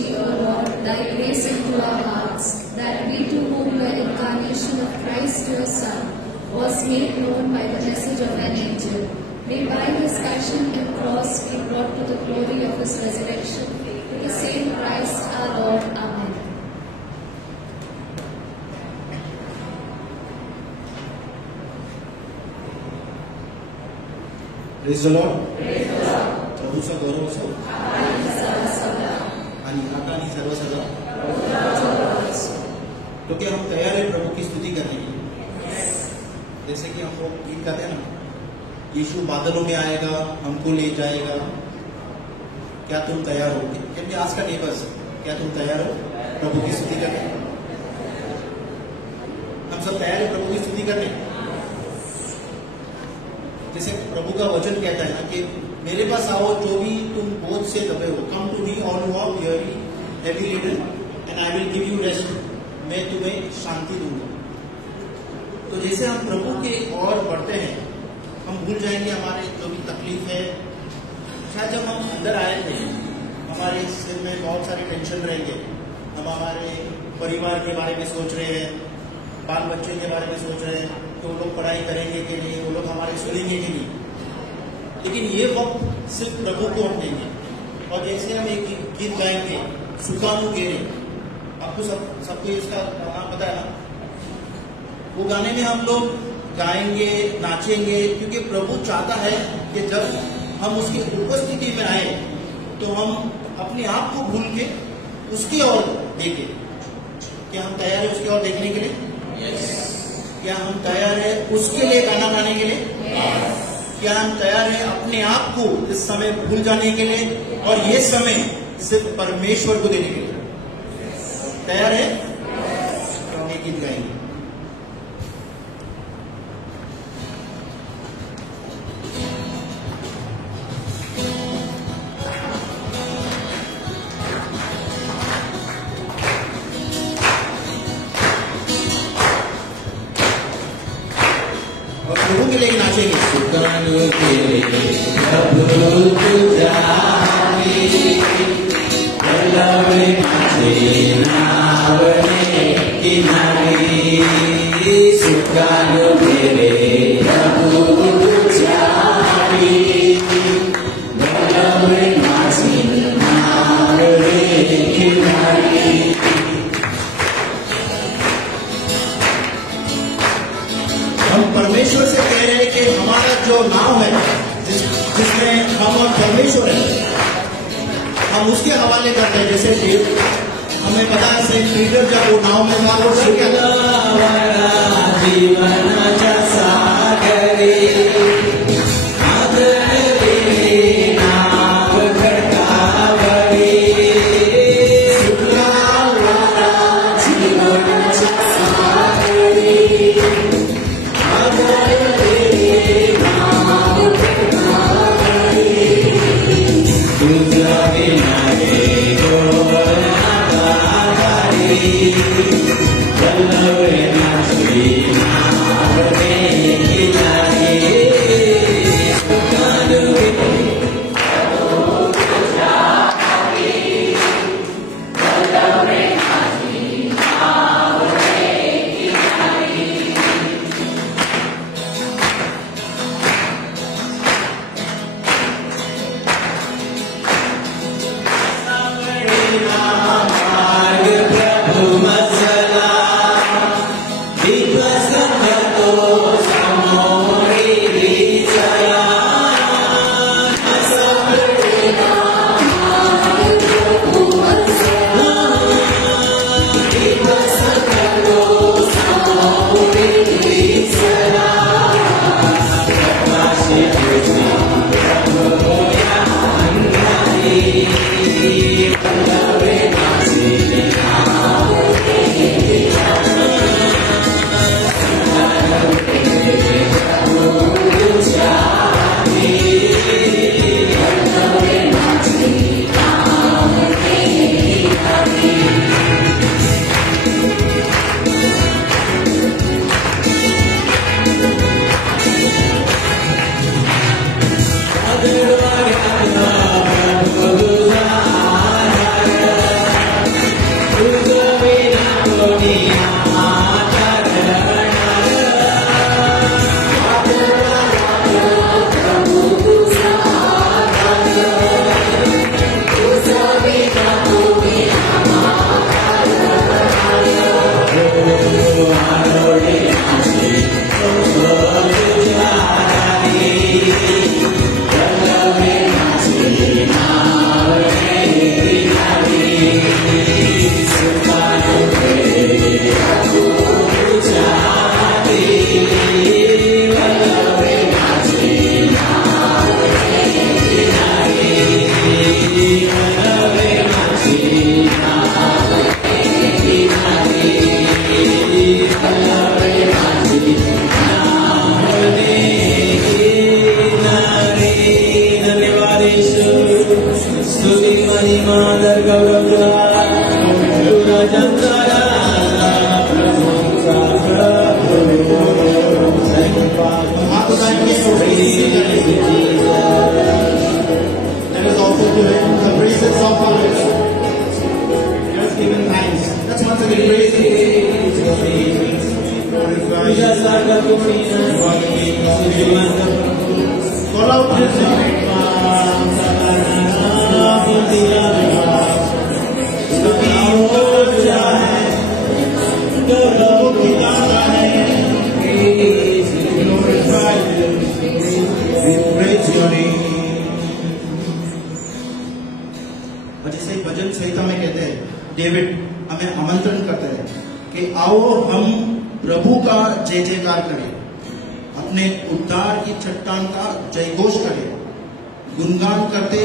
mercy, O Lord, thy grace into our hearts, that we to whom the incarnation of Christ your Son was made known by the message of an angel, may by his passion and cross be brought to the glory of his resurrection, through the same Christ our Lord. Amen. Praise the Lord. प्रभूचा गौरव असो आणि आता आणि सर्व सदा। तो क्या हम तैयार हैं प्रभु की स्तुति करने के लिए? जैसे कि हम लोग गीत गाते हैं ना, यीशु बादलों में आएगा, हमको ले जाएगा। क्या तुम तैयार हो? जब आज का नेबर्स, क्या तुम तैयार हो प्रभु की स्तुति करने? हम सब तैयार हैं प्रभु की स्तुति करने। जैसे प्रभु का वचन कहता है ना कि मेरे पास आओ जो भी तुम बोझ से दबे हो, come to me all who are very heavy laden and I will give you rest, मैं तुम्हें शांति दूंगा। तो जैसे हम प्रभु के और बढ़ते हैं, हम भूल जाएंगे हमारे जो भी तकलीफ है। शायद जब हम अंदर आए थे, हमारे सिर में बहुत सारे टेंशन रहेंगे, हम हमारे परिवार के बारे में सोच रहे हैं, बाल बच्चे के बारे में सोच रहे हैं कि वो लोग पढ़ाई करेंगे कि नहीं, वो लोग हमारे सुनेंगे कि नहीं। लेकिन ये वक्त सिर्फ प्रभु को हम देंगे। और जैसे हम एक गीत गाएंगे, सुकानु गेरे, आपको सबको इसका नाम पता है ना? वो गाने में हम लोग गाएंगे, नाचेंगे, क्योंकि प्रभु चाहता है कि जब हम उसकी उपस्थिति में आए तो हम अपने आप को भूल के उसकी ओर देखें। क्या हम तैयार है उसकी ओर देखने के लिए? क्या हम तैयार है उसके लिए गाना गाने के लिए? क्या हम तैयार है अपने आप को इस समय भूल जाने के लिए और ये समय सिर्फ परमेश्वर को देने के लिए? तैयार है? तो हम एक गीत गाएंगे। प्रभु के लिए नाचेंगे। सुकानु गेरे प्रभु पुजारी, बलवे नाचे नावने किनारी। सुकानु गेरे प्रभु पुजारी, बलवे नाचे नावने किनारी। हम परमेश्वर से कह रहे हैं कि हमारा जो नाम है, जिसमें हम और परमेश्वर है, हम उसके हवाले करते हैं। जैसे हमें पता है सेंट पीटर जब वो नाव में था, वो जीवन सागरी Call out his name. और जैसे भजन संहिता में कहते हैं, डेविड हमें आमंत्रण करते हैं कि आओ हम प्रभु का जय जयकार करें, अपने उद्धार की चट्टान का जयघोष करें, गुणगान करते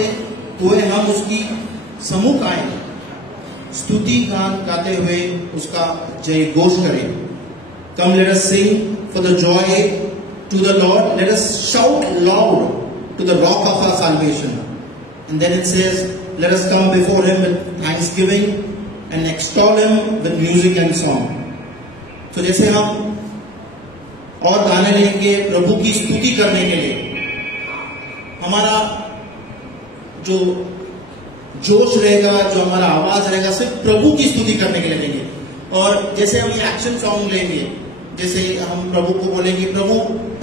हुए हम उसकी सम्मुख आए, स्तुति गान गाते हुए उसका जयघोष करें. Come, let us sing for the joy to the Lord. Let us shout loud to the rock of our salvation. And then it says, let us come before him with thanksgiving and extol him with music and song. तो जैसे हम और गाने लेंगे प्रभु की स्तुति करने के लिए, हमारा जो जोश रहेगा, जो हमारा आवाज रहेगा, सिर्फ प्रभु की स्तुति करने के लिए लेंगे. और जैसे हम ये एक्शन सॉन्ग लेंगे, जैसे हम प्रभु को बोलेंगे, प्रभु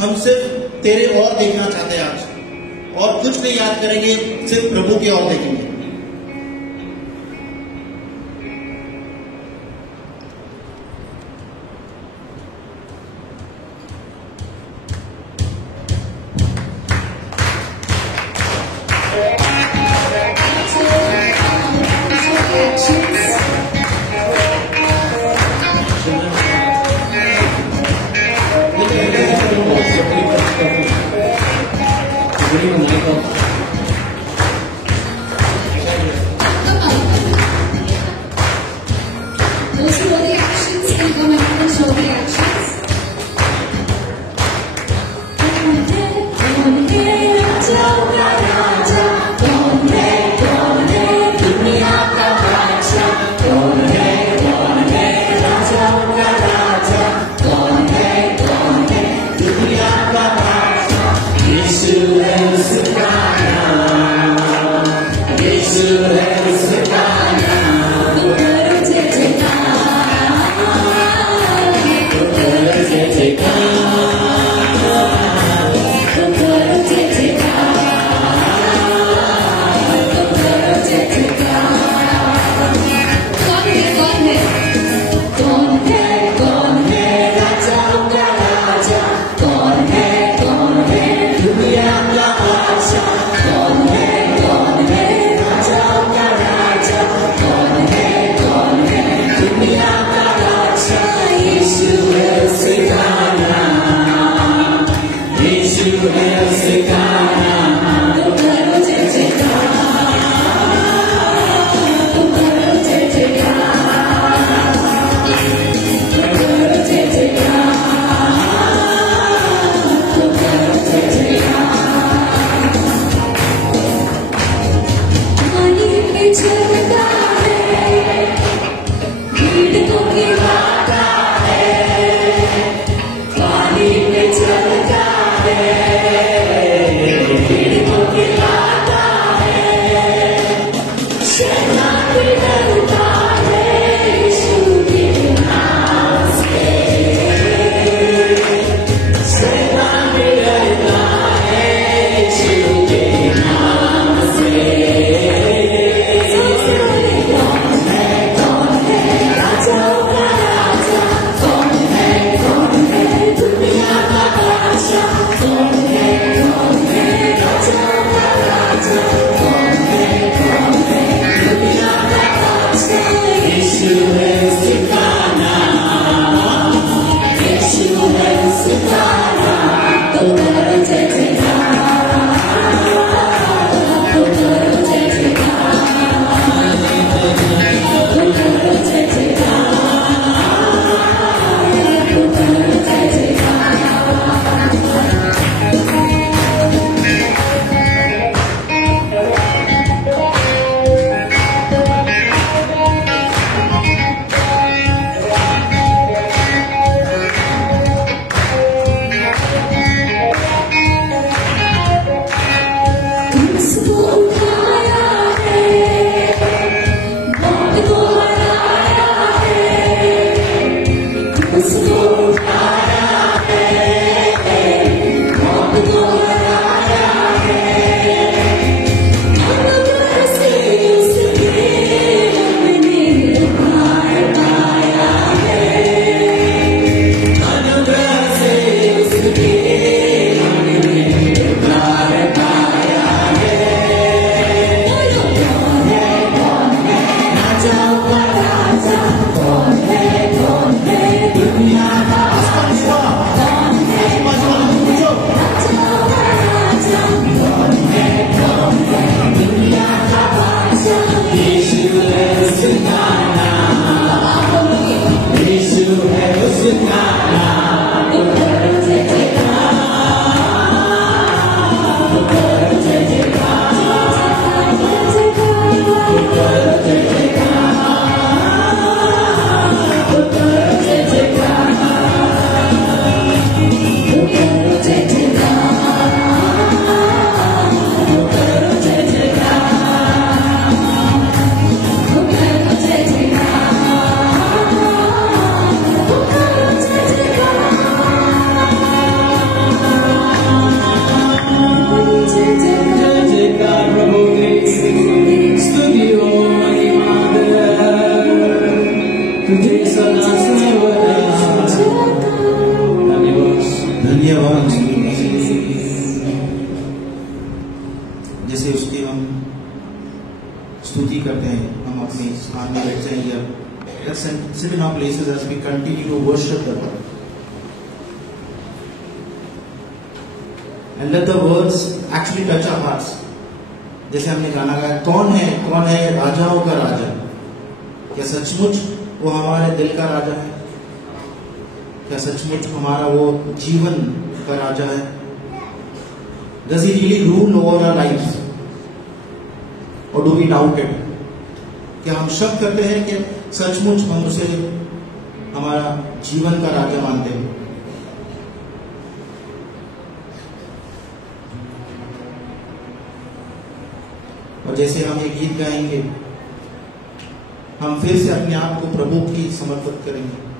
हम सिर्फ तेरे और देखना चाहते हैं आज, और कुछ नहीं याद करेंगे, सिर्फ प्रभु की ओर देखेंगे. Those who know the actions can come and show the actions. धन्यवाद जैसे उसकी हम स्तुति करते हैं, हम अपने स्थान में बैठ जाएंगे। Let's sit in our places as we continue to worship the Lord. And let the words actually touch our hearts. जैसे हमने गाना गाया, कौन है राजाओं का राजा? क्या सचमुच वो हमारे दिल का राजा है? क्या सचमुच हमारा वो जीवन का राजा है? Does he really rule over our lives? Or do we doubt it? क्या हम शक करते हैं कि सचमुच हम उसे हमारा जीवन का राजा मानते हैं? और जैसे हम ये गीत गाएंगे, हम फिर से अपने आप को प्रभु की समर्पित करेंगे।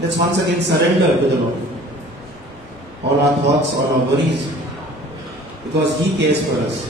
Let's once again surrender to the Lord. All our thoughts, all our worries, because He cares for us.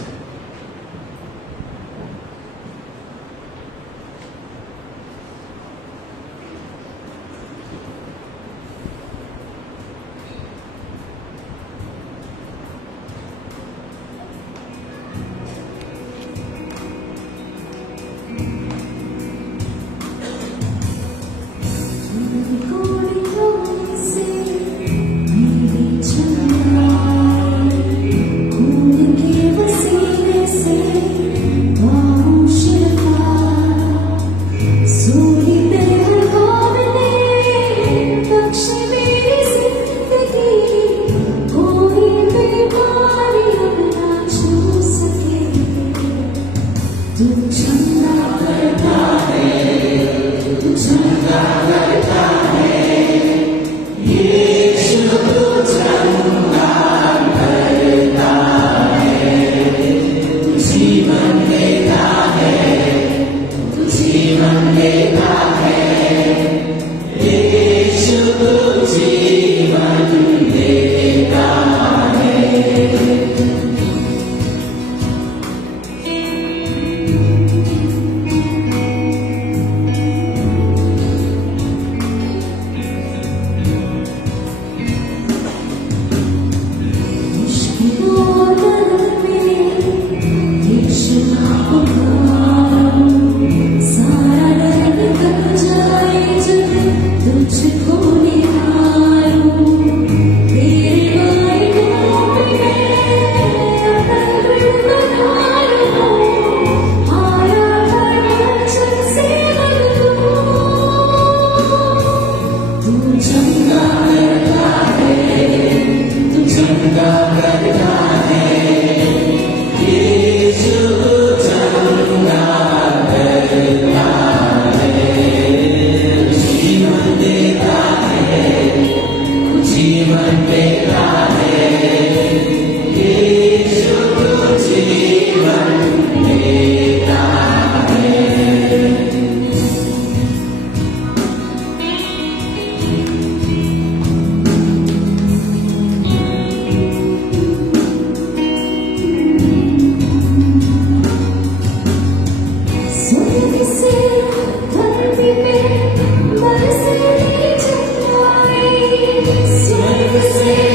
Say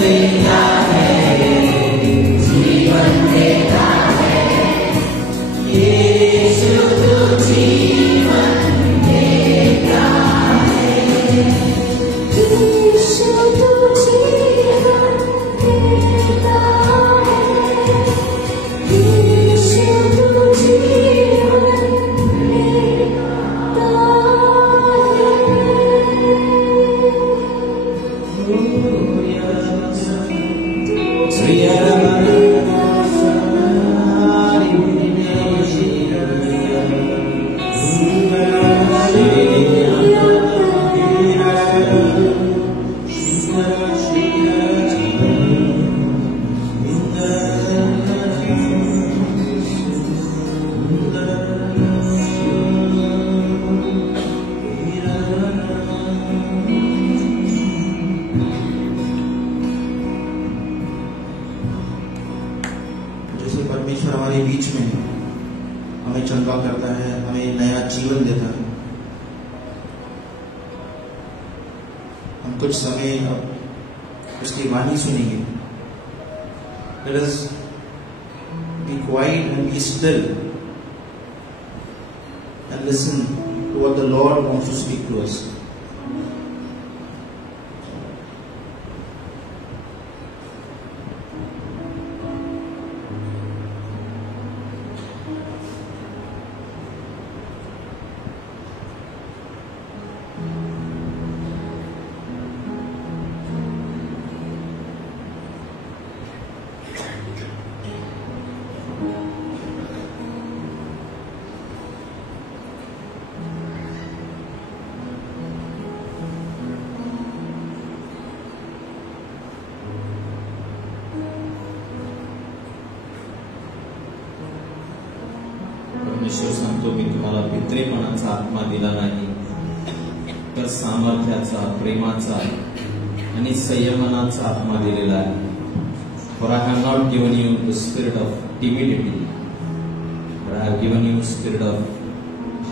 देता है, जीवन देता है। यीशु तू जीवन देता है, यीशु तू जीवन देता है, यीशु तू जीवन देता जैसे परमेश्वर हमारे बीच में हमें चंगा करता है, हमें नया जीवन देता है। हम कुछ समय अब उसकी वाणी सुनेंगे। Let us be quiet and be still and listen to what the Lord wants to speak to us. परमेश्वर सांगतो मी तुम्हाला पित्रेपणाचा आत्मा दिला नाही, तर सामर्थ्याचा, प्रेमाचा आणि संयमनाचा आत्मा दिलेला आहे. For I have not given you the spirit of timidity, but I have given you spirit of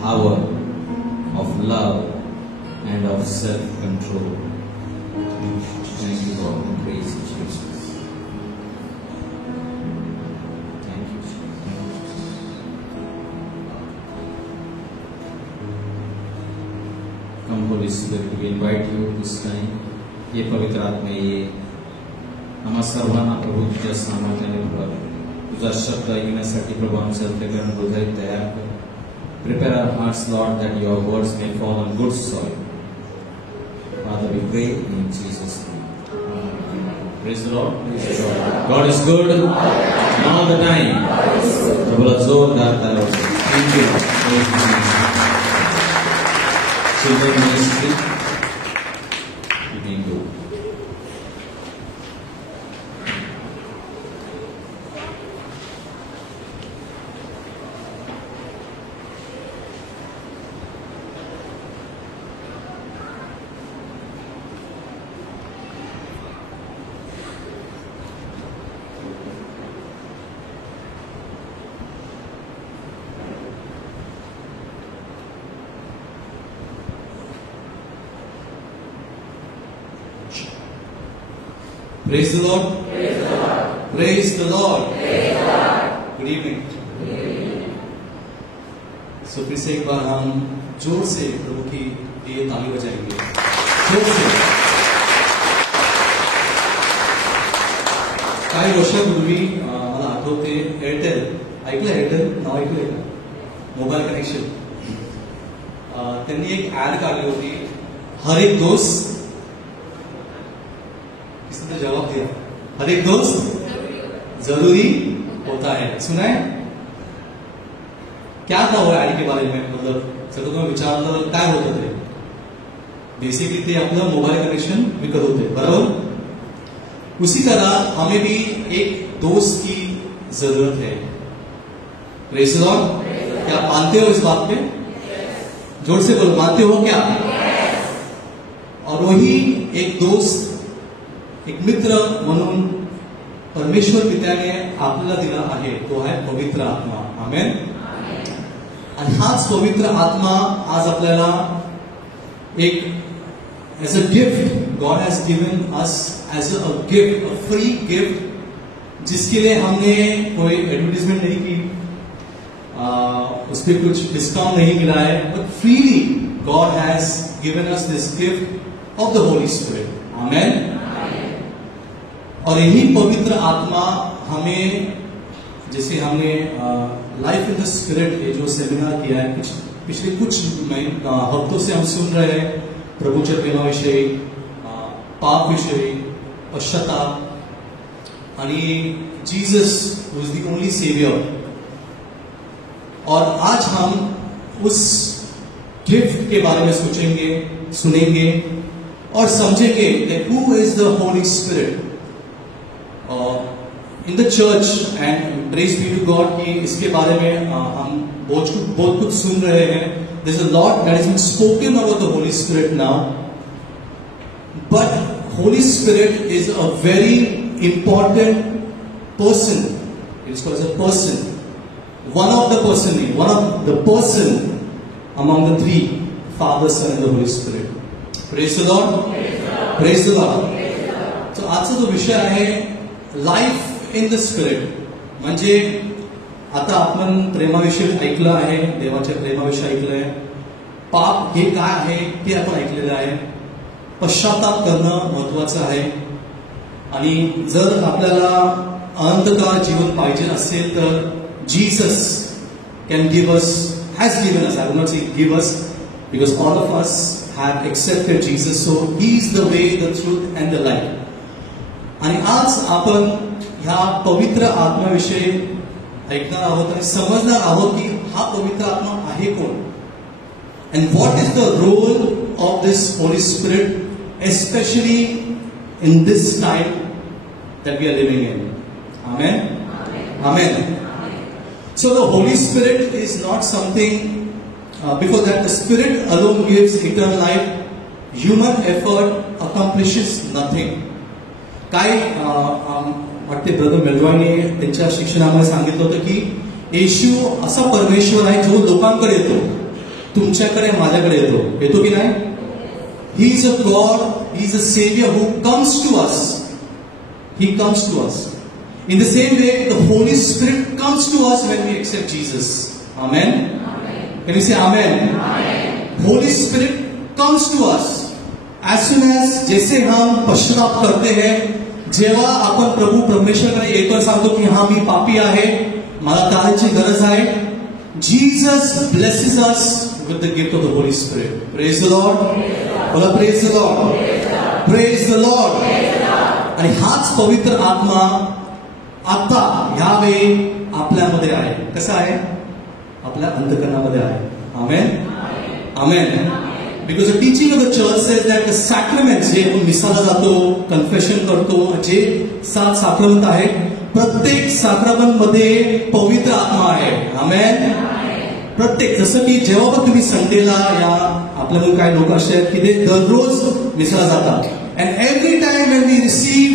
power, of love, and of self-control. Thank you, Lord. Praise you, Jesus. Thank you, Jesus. Come, Holy Spirit, we invite you this time. ये पवित्र आत्मा ये आम्हा सर्वांना प्रभू तुझ्या सामर्थ्याने भर. तुझा शब्द ऐकण्यासाठी प्रभू आमचं अंतःकरण हृदय तयार कर. Prepare our hearts, Lord, that your words may fall on good soil. Father, we pray in Jesus' name. Praise the Lord. Praise the Lord. God is good all the time. प्रभूला जोरदार ताली वाजवा. Thank you. Praise the Lord. Children ministry, you may go. Praise the Lord. Praise the Lord. Praise the Lord. Praise the Lord. Good evening. Good evening. So फिर से एक बार हम जोर से प्रभु की लिए ताली बजाएंगे. जोर से. काही वर्षापूर्वी मला आठवते एअरटेल ऐकलं, एअरटेल नाव ऐकलंय का? Mobile connection. त्यांनी एक ऍड काढली होती, हर एक दोस्त. इसने जवाब दिया, हर एक दोस्त जरूरी होता है. सुना है? क्या था वो ऍड के बारे में? मतलब सगळं तुम्ही विचारलं काय होतं ते. बेसिकली ते आपलं मोबाईल कनेक्शन विकत होते, बराबर. उसी तरह हमें भी एक दोस्त की जरूरत है. Praise the Lord. क्या आप मानते हो इस बात पे? जोर से बोलो, मानते हो क्या? और वही एक दोस्त, एक मित्र म्हणून परमेश्वर पित्याने आपल्याला दिला आहे, तो आहे पवित्र आत्मा. आमेन. आणि हाच पवित्र आत्मा आज आपल्याला एक as a gift, God has given us as a gift, a free gift, जिसके लिए हमने कोई एडवर्टीजमेंट नहीं की, उस पर कुछ डिस्काउंट नहीं मिला है, but freely God has given us this gift of the Holy Spirit. Amen. और यही पवित्र आत्मा हमें, जैसे हमने लाइफ इन द स्पिरिट ये जो सेमिनार किया है, पिछले कुछ हफ्तों से हम सुन रहे हैं प्रभुच्या प्रेमाविषयी, पाप विषयी, पश्चाताप, आणि Jesus who is the only saviour. और आज हम उस गिफ्ट के बारे में सोचेंगे, सुनेंगे और समझेंगे that who is the Holy Spirit in the church. and praise be to God कि इसके बारे में हम बहुत कुछ सुन रहे हैं. There's a lot that has been spoken about the Holy Spirit now, but Holy Spirit is a very important person. It is called as a person. One of the person among the three, Father, Son and the Holy Spirit. Praise the Lord. Praise the Lord. So आजचा जो विषय आहे life in the spirit. म्हणजे आता आपण प्रेमाविषयी ऐकलं आहे, देवाच्या प्रेमाविषयी ऐकलंय. पाप हे काय आहे ते आपण ऐकलेलं आहे. पश्चाताप करणं महत्वाचं आहे. आणि जर आपल्याला अनंतकाळ जीवन पाहिजे असेल तर Jesus can give us, has given us, I will not say give us, because all of us have accepted Jesus, so He is the way, the truth and the life. आणि आज आपण ह्या पवित्र आत्म्याविषयी ऐकणार आहोत आणि समजणार आहोत की हा पवित्र आत्मा आहे कोण, and what is the role of this Holy Spirit, especially in this time that we are living in. Amen. Amen. So the Holy Spirit is not something, before that the Spirit alone gives eternal life. Human effort accomplishes nothing. काय वाटते brother Melwani त्यांच्या शिक्षणामध्ये सांगितलं होतं की येशू असा परमेश्वर आहे जो लोकांकडे येतो, तुमच्याकडे माझ्याकडे येतो की नाही. He is a God, He is a Savior who comes to us. He comes to us. In the same way, the Holy Spirit comes to us when we accept Jesus. Amen. Can you say Amen? Holy Spirit comes to us as soon as, जैसे हम पश्चाताप करते हैं, जेव्हा आपण प्रभू परमेश्वरकडे येतो, सांगतो की हा मी पापी आहे, मला तारची गरज आहे. Jesus blesses us with the gift of the Holy Spirit. Praise the Lord. बोला praise the Lord. Praise the Lord. आणि हाच पवित्र आत्मा आता ह्यावेळी आपल्यामध्ये आहे. कसा आहे? आपल्या अंतःकरणामध्ये आहे. Amen. Amen. Because the teaching of the church says that the sacraments, जे आपण मिसाला जातो, कन्फेशन करतो, जे 7 साक्रमेंट आहेत, प्रत्येक साक्रमेंट मध्ये पवित्र आत्मा आहे. Amen. प्रत्येक, जसं की जेव्हा पण तुम्ही संडेला या आपल्याकडून काही लोक असे आहेत की ते दररोज मिसाला जातात. And every time when we receive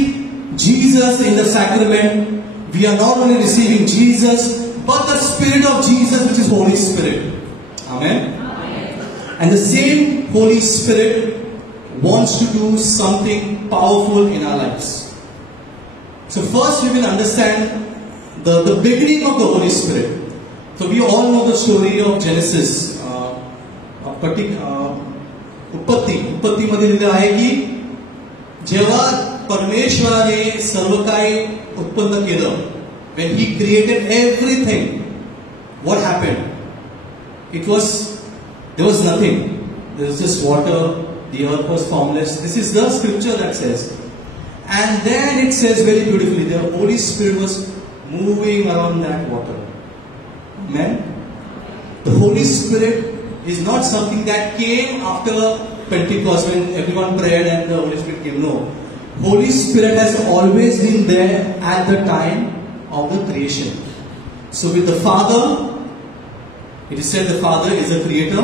Jesus in the sacrament, we are not only receiving Jesus, but the Spirit of Jesus, which is Holy Spirit. Amen. And the same Holy Spirit wants to do something powerful in our lives. So first we will understand the beginning of the Holy Spirit. So we all know the story of Genesis. उत्पत्ती मध्ये लिहिलं आहे की जेव्हा परमेश्वराने सर्व काही उत्पन्न केलं, when He created everything, what happened? There was nothing. There was just water. The earth was formless. This is the scripture that says. And then it says very beautifully, the Holy Spirit was moving around that water. Amen. The Holy Spirit is not something that came after Pentecost when everyone prayed and the Holy Spirit came. No. Holy Spirit has always been there at the time of the creation. So with the Father, it is said the Father is a creator.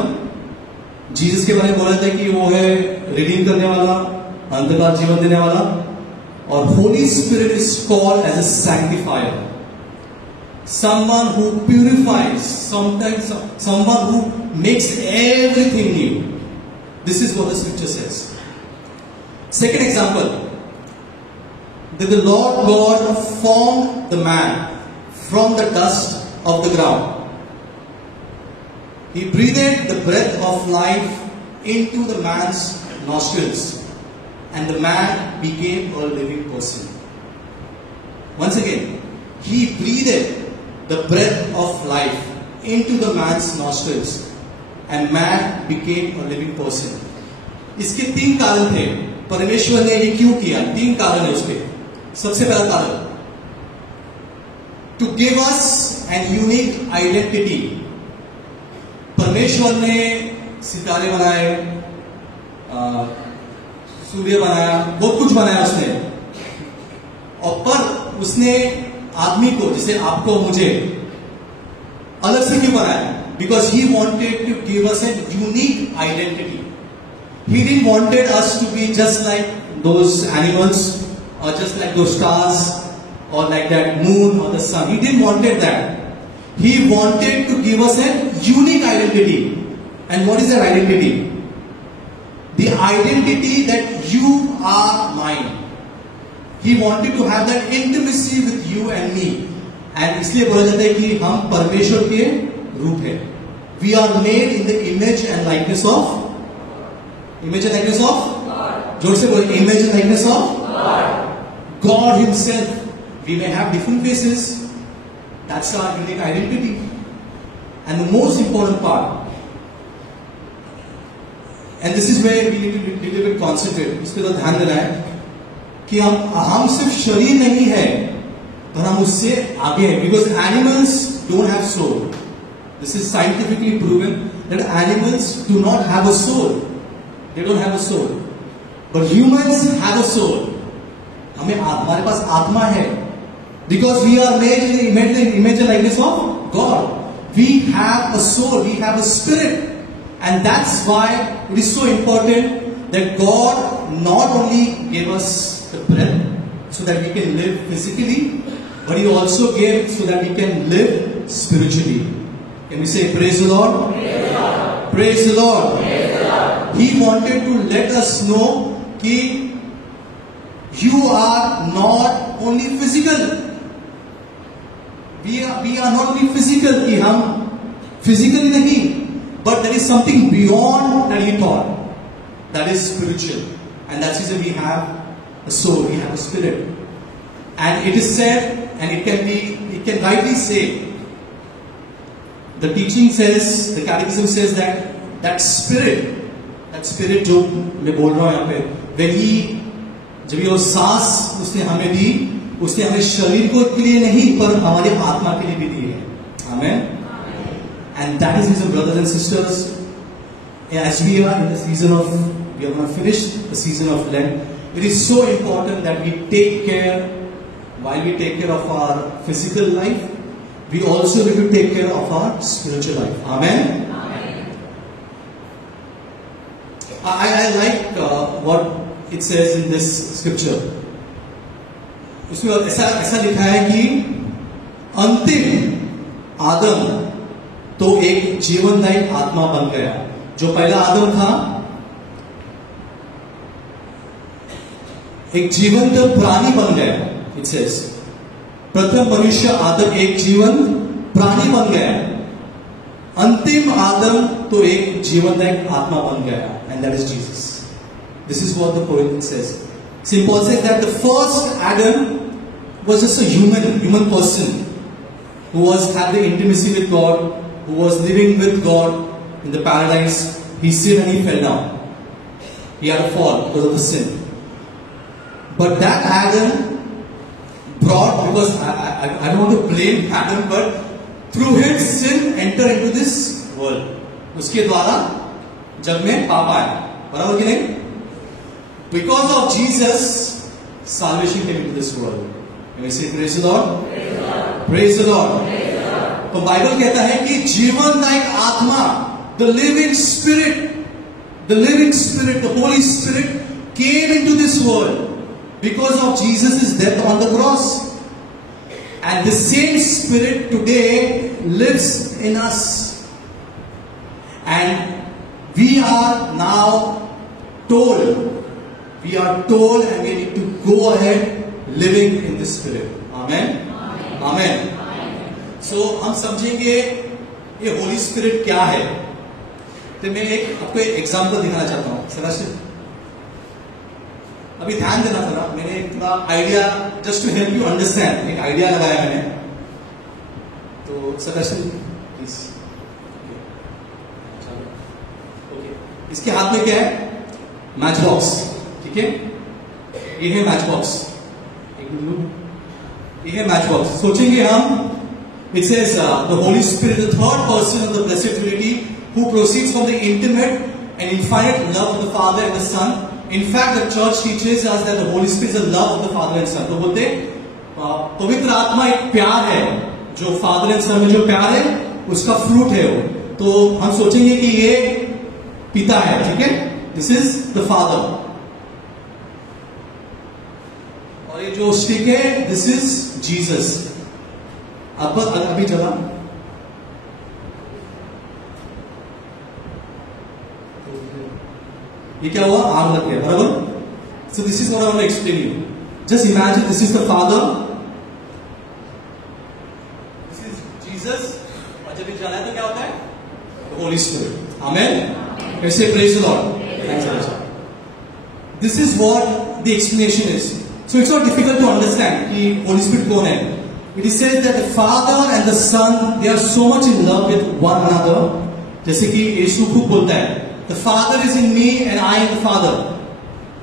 Jesus के बारे में बोला था कि वो है redeem करने वाला, अंधकार जीवन देने वाला. और Holy Spirit is called as a sanctifier. Someone who purifies, sometimes someone who makes everything new. This is what the scripture says. Second example, that the Lord God formed the man from the dust of the ground. He breathed the breath of life into the man's nostrils, and the man became a living person. Once again, He breathed the breath of life into the man's nostrils, and man became a living person. इसके 3 कारण थे, परमेश्वर ने ये क्यों किया? 3 कारण है उसके. सबसे पहला कारण, to give us an unique identity. परमेश्वर ने सितारे बनाए, सूर्य बनाया, बहुत कुछ बनाया उसने, और पर उसने आदमी को, जैसे आपको मुझे, अलग से क्यों बनाया? Because He wanted to give us a unique identity. He didn't wanted us to be just like those animals, or just like those stars, or like that moon or the sun. He didn't wanted that. He wanted to give us a unique identity. And what is that identity? The identity that you are mine. He wanted to have that intimacy with you and me. And इसलिए बोला जाता है कि हम परमेश्वर के रूप हैं. We are made in the image and likeness of God. जोर से बोले, image and likeness of God Himself. We may have different faces. That's our unique identity. And the most important part, and this is where we need to be a little bit concentrate. इस पे तो ध्यान देना है कि हम सिर्फ शरीर नहीं है, पर हम उससे आगे हैं. Because animals don't have soul. This is scientifically proven that animals do not have a soul. They don't have a soul. But humans have a soul. हमारे पास आत्मा है. Because we are made in the image and likeness of God. We have a soul, we have a spirit. And that's why it is so important that God not only gave us the breath so that we can live physically, but He also gave so that we can live spiritually. Can we say praise the Lord? Praise the Lord. Praise the Lord. Praise the Lord. He wanted to let us know that you are not only physical. We are not only physical, कि हम physically नहीं, but there is something beyond that He taught. That is spiritual. And that's why we have a soul, we have a spirit. And it is said, and it can rightly say, the teaching says, the catechism says that spirit जो मैं बोल रहा हूँ यहाँ पे, when He, जब ये सांस उसने हमें दी, उसने हमें शरीर को के लिए नहीं, पर हमारे आत्मा के लिए भी दी है. Amen. And that is, brothers and sisters, as we are in the season of, we are going to finish the season of Lent, it is so important that we take care, while we take care of our physical life, we also need to take care of our spiritual life. Amen. I like what it says in this scripture. उसमें ऐसा लिखा है कि अंतिम आदम तो एक जीवनदायी आत्मा बन गया. जो पहला आदम था, एक जीवंत प्राणी बन गया. It says, प्रथम मनुष्य आदम एक जीवन प्राणी बन गया. अंतिम आदम तो एक जीवनदायी आत्मा बन गया. And that is Jesus. This is what the poet says. St. Paul says that the first Adam was just a human person who had the intimacy with God, who was living with God in the paradise. He sinned and he fell down. He had a fall because of the sin. But that Adam brought, because I don't want to blame Adam, but through him sin entered into this world. उसके द्वारा जग में पाप आया. बराबर कि नहीं? Because of Jesus, salvation came into this world. Can we say praise the Lord? Praise the Lord. तो Bible कहता है कि जीवनदायक आत्मा, the living spirit, the Holy Spirit came into this world because of Jesus' death on the cross. And the same Spirit today lives in us. And we are now told we are told and we need to go ahead living in the Spirit. Amen. Amen. So हम समझेंगे ये Holi spirit क्या है. तो मैं आपको एक example दिखाना चाहता हूँ. सदाशिव अभी ध्यान देना जरा. मैंने एक थोड़ा idea just to help you understand एक आइडिया लगाया मैंने. तो सदाशिव प्लीज. ओके. इसके हाथ में क्या है? Match box. ठीक है. ये है मैच बॉक्स. ये है मैच बॉक्स. सोचेंगे हम. It says the Holy Spirit, the third person of the Blessed Trinity, who proceeds from the intimate and infinite love of the Father and the Son. In fact, the Church teaches us that the Holy Spirit is the love of the Father and Son. तो बोलते पवित्र आत्मा एक प्यार है, जो Father and Son में जो प्यार है, उसका फ्रूट है वो. तो हम सोचेंगे कि ये पिता है. ठीक है. This is the Father. और ये जो स्टिक है, this is Jesus. अब अभी चला. ये क्या हुआ? आग लग गया. बराबर. So this is what I want to explain you. Just imagine this is the Father. This is Jesus. और जब ये जला है तो क्या होता है? The Holy Spirit. Amen. Let's say praise the Lord. Thanks a lot. This is what the explanation is. So it's not difficult to understand कि Holy Spirit कौन है. It is said that the Father and the Son, they are so much in love with one another. जैसे कि यीशु खुद बोलता है, The Father is in me and I in the Father.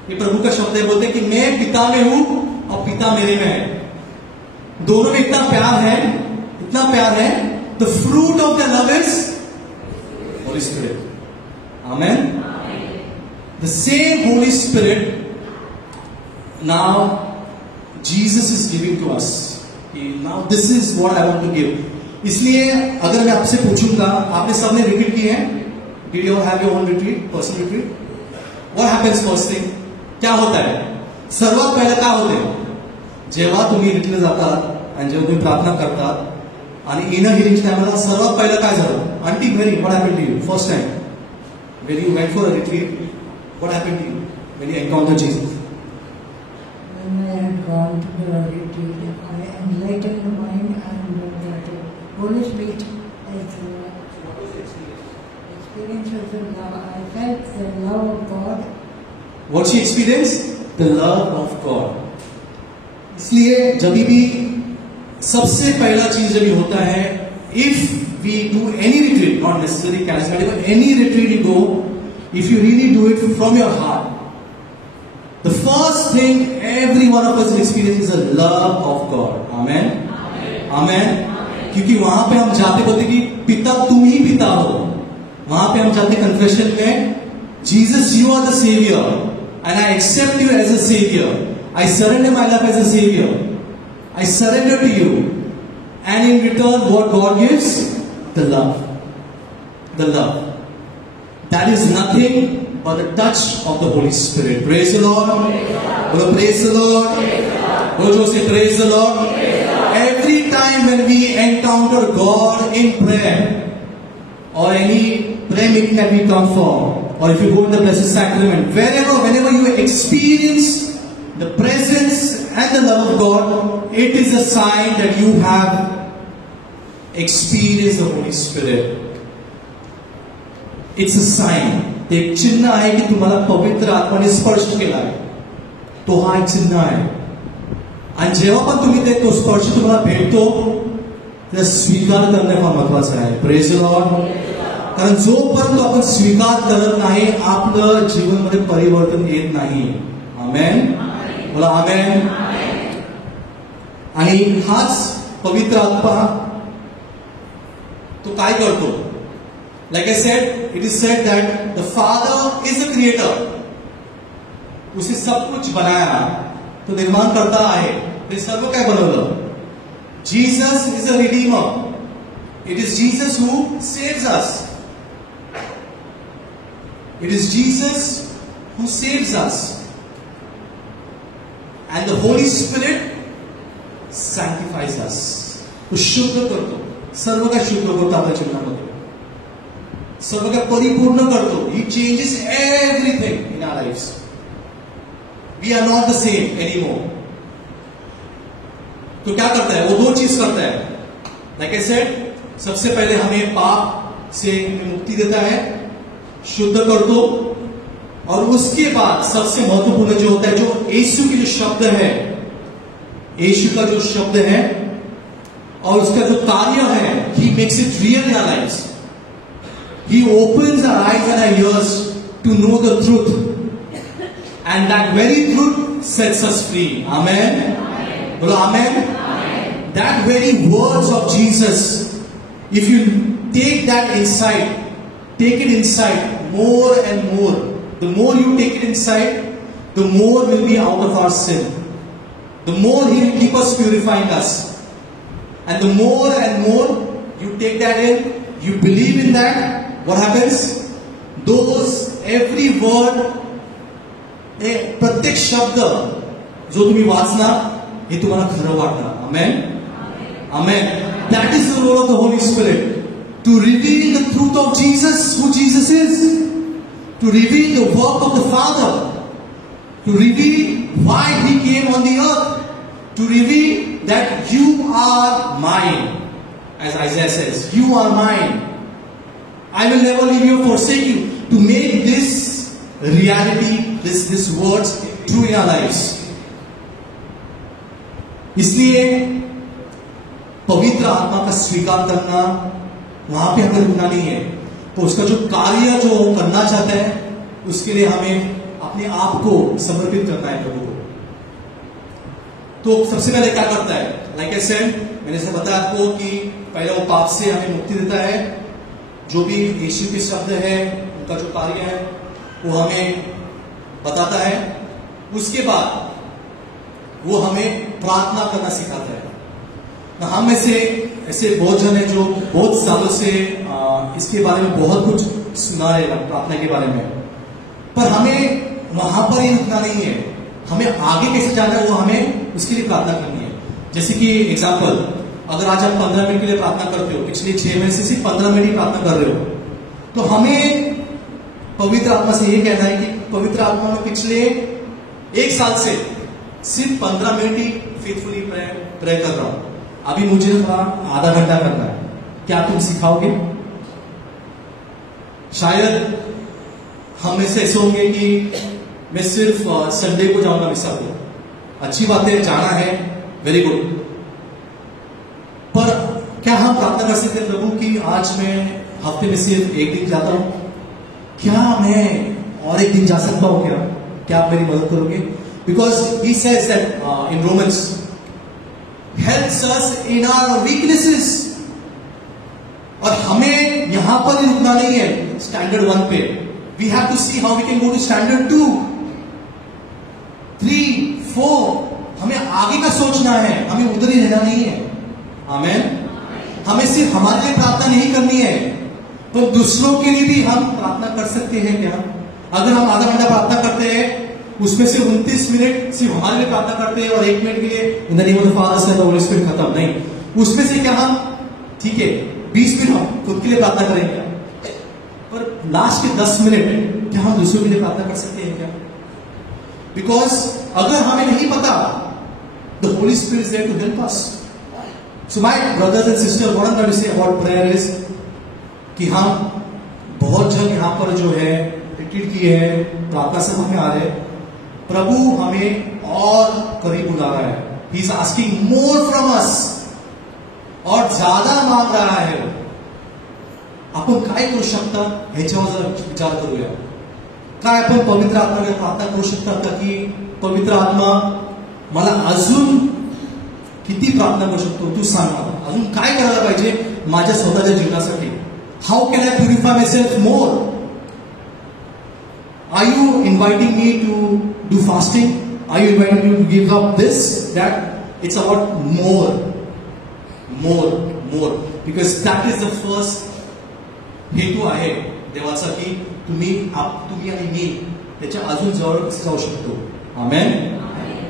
ये प्रभु का शब्द है. बोलते हैं कि मैं पिता में हूं और पिता मेरे में है. दोनों में इतना प्यार है, इतना प्यार है. The fruit of their love is Holy Spirit. Amen. The same Holy Spirit now Jesus is giving to us. Now this is what I want to give. इसलिए अगर मैं आपसे पूछूंगा, आपने सबने रिट्रीट किए हैं? Did you all have your own retreat, personal retreat? What happens first thing? क्या होता है? सर्वात पहिलं काय होते? जेव्हा तुम्ही रिट्रीटला जातात आणि जेव्हा तुम्ही प्रार्थना करतात आणि इनर हिलिंग टाइमला सर्वात पहिलं काय झालं? आंटी मेरी, what happened to you first time when you went for a retreat? What happened to you when you encountered Jesus? When I had gone to the retreat, I enlightened the mind and that Holy Spirit as experience of the love. I felt the love of God. What she experienced? The love of God. इसलिए जब भी सबसे पहला चीज जब होता है, if we do any retreat, not necessarily charismatic, but any retreat you go, if you really do it from your heart, the first thing every one of us will experience is the love of God. Amen. Amen. क्योंकि वहां पे हम जाते बोलते कि पिता तुम ही पिता हो. वहां पे हम जाते कन्फेशन में, Jesus you are the Savior and I accept you as a Savior. I surrender my life as a Savior. I surrender to you. And in return what God gives? The love. The love. That is nothing but the touch of the Holy Spirit. Praise the Lord. Praise the Lord. Say praise the Lord. Every time when we encounter God in prayer or any prayer meeting that we come for, or if you go in the Blessed Sacrament, whenever you experience the presence and the love of God, it is a sign that you have experienced the Holy Spirit. It's a sign. ते एक चिन्ह आहे की तुम्हाला पवित्र आत्माने स्पर्श केला आहे. तो हा एक चिन्ह आहे. आणि जेव्हा पण तुम्ही तो स्पर्श तुम्हाला भेटतो, ते स्वीकार करणे फार महत्वाचं आहे. Praise the Lord. कारण जोपर्यंत आपण स्वीकार करत नाही, आपलं जीवनमध्ये परिवर्तन येत नाही. आमेन. बोला आमेन. आणि हाच पवित्र आत्मा तो काय करतो? Like I said, it is said that the Father is the creator. उसने सब कुछ बनाया, तो निर्माण करता आहे. ते सर्व काय बनवलं? Jesus is a redeemer. It is Jesus who saves us. It is Jesus who saves us. And the Holy Spirit sanctifies us. तो शुद्ध करतो. सर्व काय शुद्ध करतो आपल्या जीवनामध्ये. सर्व काय परिपूर्ण करतो. He changes everything in our lives. We are not the same any more. तो क्या करता है वो? दो चीज करता है। लाइक आई सेड, सबसे पहले हमें पाप से मुक्ति देता है, शुद्ध कर दो, और उसके बाद सबसे महत्वपूर्ण जो होता है, जो यीशु की जो शब्द है, यीशु का जो शब्द है और उसका जो कार्य है, he makes it real in our lives. He opens our eyes and our ears to know the truth, and that very truth sets us free. Amen, बोलो amen. That very words of Jesus, if you take that inside, take it inside more and more. The more you take it inside, the more will be out of our sin. The more He will keep us purifying us. And the more and more you take that in, you believe in that, what happens? Those, every word, प्रत्येक शब्द जो तुम्ही वाचना, हे तुम्हाला खरं वाटणार. Amen. Amen. That is the role of the Holy Spirit, to reveal the truth of Jesus, who Jesus is, to reveal the work of the Father, to reveal why He came on the earth, to reveal that you are mine, as Isaiah says, you are mine. I will never leave you or forsake you. To make this reality, this words true in our lives. इसलिए पवित्र आत्मा का स्वीकार करना, वहां पे हमें रुकना नहीं है। तो उसका जो कार्य जो करना चाहता है, उसके लिए हमें अपने आप को समर्पित करना है प्रभु को। तो सबसे पहले क्या करता है? लाइक आई सेड, मैंने से बताया आपको कि पहले वो पाप से हमें मुक्ति देता है। जो भी यीशु के शब्द है, उनका जो कार्य है, वो हमें बताता है। उसके बाद वो हमें प्रार्थना करना सिखाता है। हम में से ऐसे बहुत जन है जो बहुत सालों से इसके बारे में बहुत कुछ सुना है प्रार्थना के बारे में, पर हमें वहां पर ही रुकना नहीं है। हमें आगे कैसे जाना है, वो हमें उसके लिए प्रार्थना करनी है। जैसे कि एग्जांपल, अगर आज आप 15 मिनट के लिए प्रार्थना करते हो, पिछले 6 महीने से सिर्फ 15 मिनट ही प्रार्थना कर रहे हो, तो हमें पवित्र आत्मा से ये कहना है कि पवित्र आत्मा में पिछले 1 साल से सिर्फ 15 मिनट ही फेथफुली प्रे कर रहा हूं, अभी मुझे थोड़ा आधा घंटा करना है, क्या तुम सिखाओगे? शायद हम में से ऐसे होंगे कि मैं सिर्फ संडे को जाऊंगा मिसा को। अच्छी बात है, जाना है, वेरी गुड, पर क्या हम प्रार्थना कर सकते हैं प्रभु कि आज मैं हफ्ते में सिर्फ 1 दिन जाता हूं, क्या मैं और 1 दिन जा सकता हूं? क्या आप मेरी मदद करोगे? Because he says that in Romans, helps us in our weaknesses. और हमें यहां पर ही रुकना नहीं है स्टैंडर्ड 1 पे। We have to see how we can go to standard 2, 3, 4. हमें आगे का सोचना है, हमें उधर ही रहना नहीं है। आमेन। हमें सिर्फ हमारे लिए प्रार्थना नहीं करनी है, तो दूसरों के लिए भी हम प्रार्थना कर सकते हैं। क्या अगर हम आधा घंटा प्रार्थना करते हैं, उसमें से 29 मिनट सिर्फ हमारे लिए प्रार्थना करते हैं और 1 मिनट के लिए in the name of the Father Son and Holy Spirit, खत्म नहीं। उसमें से क्या हम, ठीक है, 20 मिनट हम खुद के लिए प्रार्थना करेंगे, पर लास्ट के 10 मिनट क्या हम दूसरों के लिए प्रार्थना कर सकते हैं? क्या? बिकॉज अगर हमें नहीं पता, the Holy Spirit is there to help us. So my brothers and sister, what I am to say about prayer is कि हम बहुत जन यहां पर जो है रिट्रीट किए हैं, प्रार्थना सभा में आ रहे हैं, प्रभु हमें और करीब बुला रहा है। He is asking more from us, और ज्यादा मांग रहा है। आपण काय करू शकता ह्याच्यावर जर विचार करूया, काय आपण पवित्र आत्म्याने प्रार्थना करू शकता का की पवित्र आत्मा मला अजून किती प्रार्थना करू शकतो? तू सांग मला अजून काय करायला पाहिजे माझ्या स्वतःच्या जीवनासाठी? How can I purify my self more? Are you inviting me to do fasting? Are you inviting me to give up this, that? It's about more, more, more. Because that is the first हेतू आहे देवाचा की तुम्ही आणि मी त्याच्या अजून जवळ कसं जाऊ शकतो. आमेन.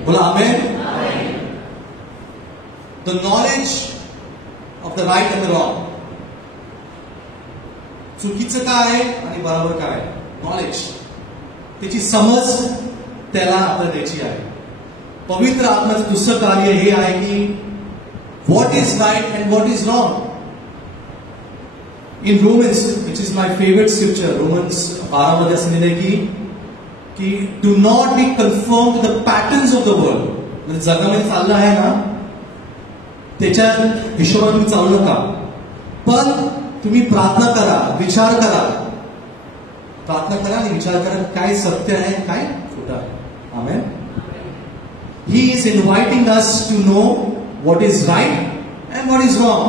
बोला आमेन. The knowledge of the right and the wrong. चुकीचं काय आहे आणि बरोबर काय आहे? नॉलेज, त्याची समज, त्याला आपल्याला द्यायची आहे. पवित्र आत्म्याचं दुसरं कार्य हे आहे की what is right and what is wrong. In Romans, which is my favourite scripture, Romans 12 मध्ये असं लिहिलंय की do not be conform to the patterns of the world. म्हणजे जगामध्ये चाललं आहे ना त्याच्या हिशोबाने तुम्ही चालू नका, पण तुम्ही प्रार्थना करा, विचार करा, प्रार्थना करा आणि विचार करा काय सत्य आहे काय खोटं आहे. Amen. He is inviting us to know what is right and what is wrong,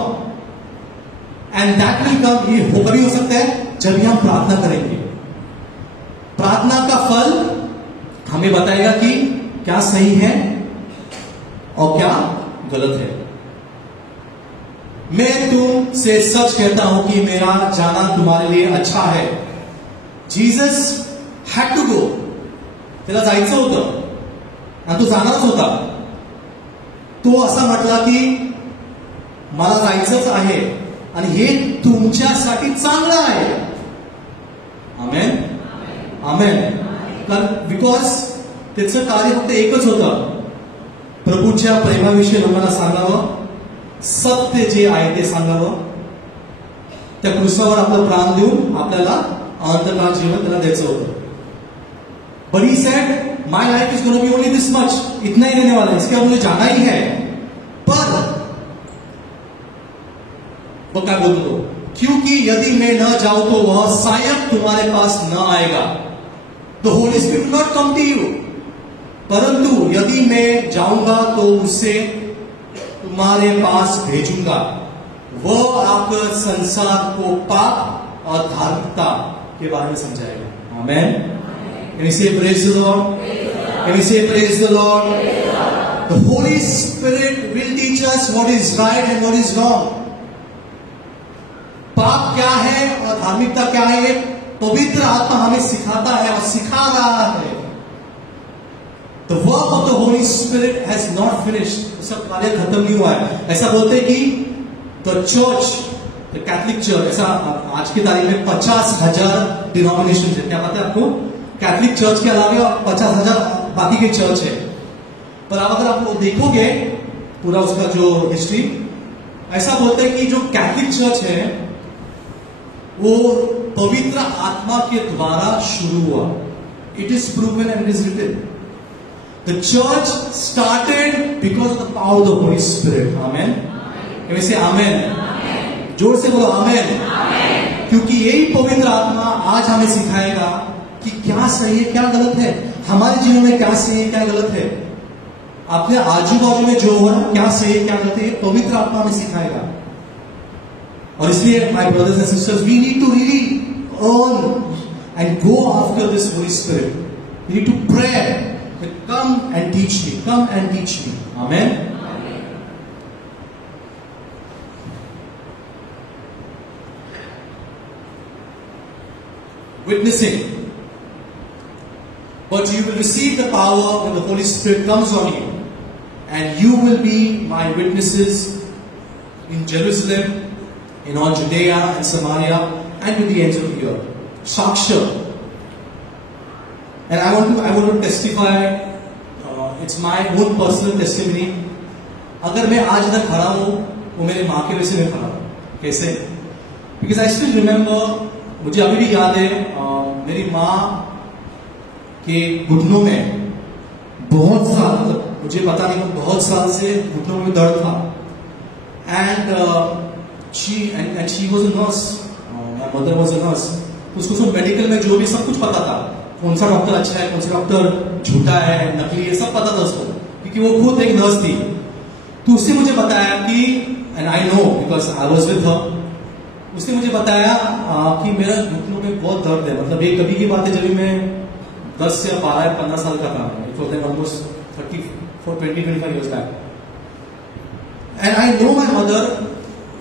and that will come. ये कभी हो सकता है जब हम प्रार्थना करेंगे. प्रार्थना का फल हमें बताएगा कि क्या सही है और क्या गलत है. मैं तुमसे सच कहता हूं कि मेरा जाना तुम्हारे लिए अच्छा है. Jesus had to go. त्याला जायचं होतं आणि तो जाणारच होता. तो असा म्हटला की मला जायचंच आहे आणि हे तुमच्यासाठी चांगलं आहे. आमेन. आमेन. कारण बिकॉज त्याचं कार्य फक्त एकच होतं, प्रभूच्या प्रेमाविषयी लोकांना सांगावं, सत्य जे आहे ते सांगावं, त्या क्रूसावर आपलं प्राण देऊन आपल्याला अनंतकाळ जीवन त्याला द्यायचं होतं. But he said my life is gonna be only this much, इतना ही रहने वाला है, इसके बाद मुझे जाना ही है. पर वो क्या बोलते हो, क्योंकि यदि मैं न जाऊं तो वह सहायक तुम्हारे पास न आएगा. The Holy Spirit will not come to you. परंतु यदि मैं जाऊंगा तो उससे तुम्हारे पास भेजूंगा. वह आपको संसार को पाप और धार्मिकता के बारे में समझाएगा. आमेन. Can you say praise the Lord? Can you say praise the Lord? The Holy Spirit will teach us what is right and what is wrong. पाप क्या है और धार्मिकता क्या है, पवित्र आत्मा हमें सिखाता है और सिखा रहा है. The work of the Holy Spirit has not finished. उसका कार्य खत्म नहीं हुआ है. ऐसा बोलते हैं कि the church, the Catholic Church, ऐसा आज की तारीख में 50,000 डिनोमिनेशन है. क्या पता है आपको? कैथलिक चर्च के अलावा 50,000 बाकी के चर्च है. पर अगर आप देखोगे पूरा उसका जो हिस्ट्री, ऐसा बोलते हैं कि जो कैथलिक चर्च है वो पवित्र आत्मा के द्वारा शुरू हुआ. It is proven and it is written. The church started because of the power of the Holy Spirit. Amen. Can we say amen? जोर से बोलो आमेन. क्योंकि यही पवित्र आत्मा आज हमें सिखाएगा कि क्या सही है क्या गलत है, हमारे जीवन में क्या सही है क्या गलत है, अपने आजू बाजू में जो हो रहा है क्या सही है क्या गलत है, पवित्र आत्मा हमें सिखाएगा. और इसलिए my brothers and sisters, we need to really yearn and go after this Holy Spirit. We need to pray, come and teach me, come and teach me. Amen. Witnessing. But you will receive the power when the Holy Spirit comes on you, and you will be my witnesses in Jerusalem, in all Judea and Samaria, and to the ends of the earth. Saksha. And I want to testify. It's my own personal testimony. अगर मैं आज तक खड़ा हूँ, वो मेरे माँ के वजह से मैं खड़ा हूँ. कैसे? Because I still remember, मुझे अभी भी याद है, मेरी माँ के घुटनों में बहुत साल, मुझे पता नहीं, बहुत साल से घुटनों में दर्द था. And she was a nurse, my mother was a nurse. उसको सब मेडिकल में जो भी सब कुछ पता था, कौन सा डॉक्टर अच्छा है, कौन सा डॉक्टर झूठा है, नकली है, सब पता था उसको, क्योंकि वो खुद एक नर्स थी. तो उसने मुझे बताया कि, and I know because I was with her, उसने मुझे बताया कि मेरा घुटनों में बहुत दर्द है. मतलब ये कभी की बात है जब मैं 10 या 12 या 15 साल का था. It was almost 20-25 years back. And I know my mother,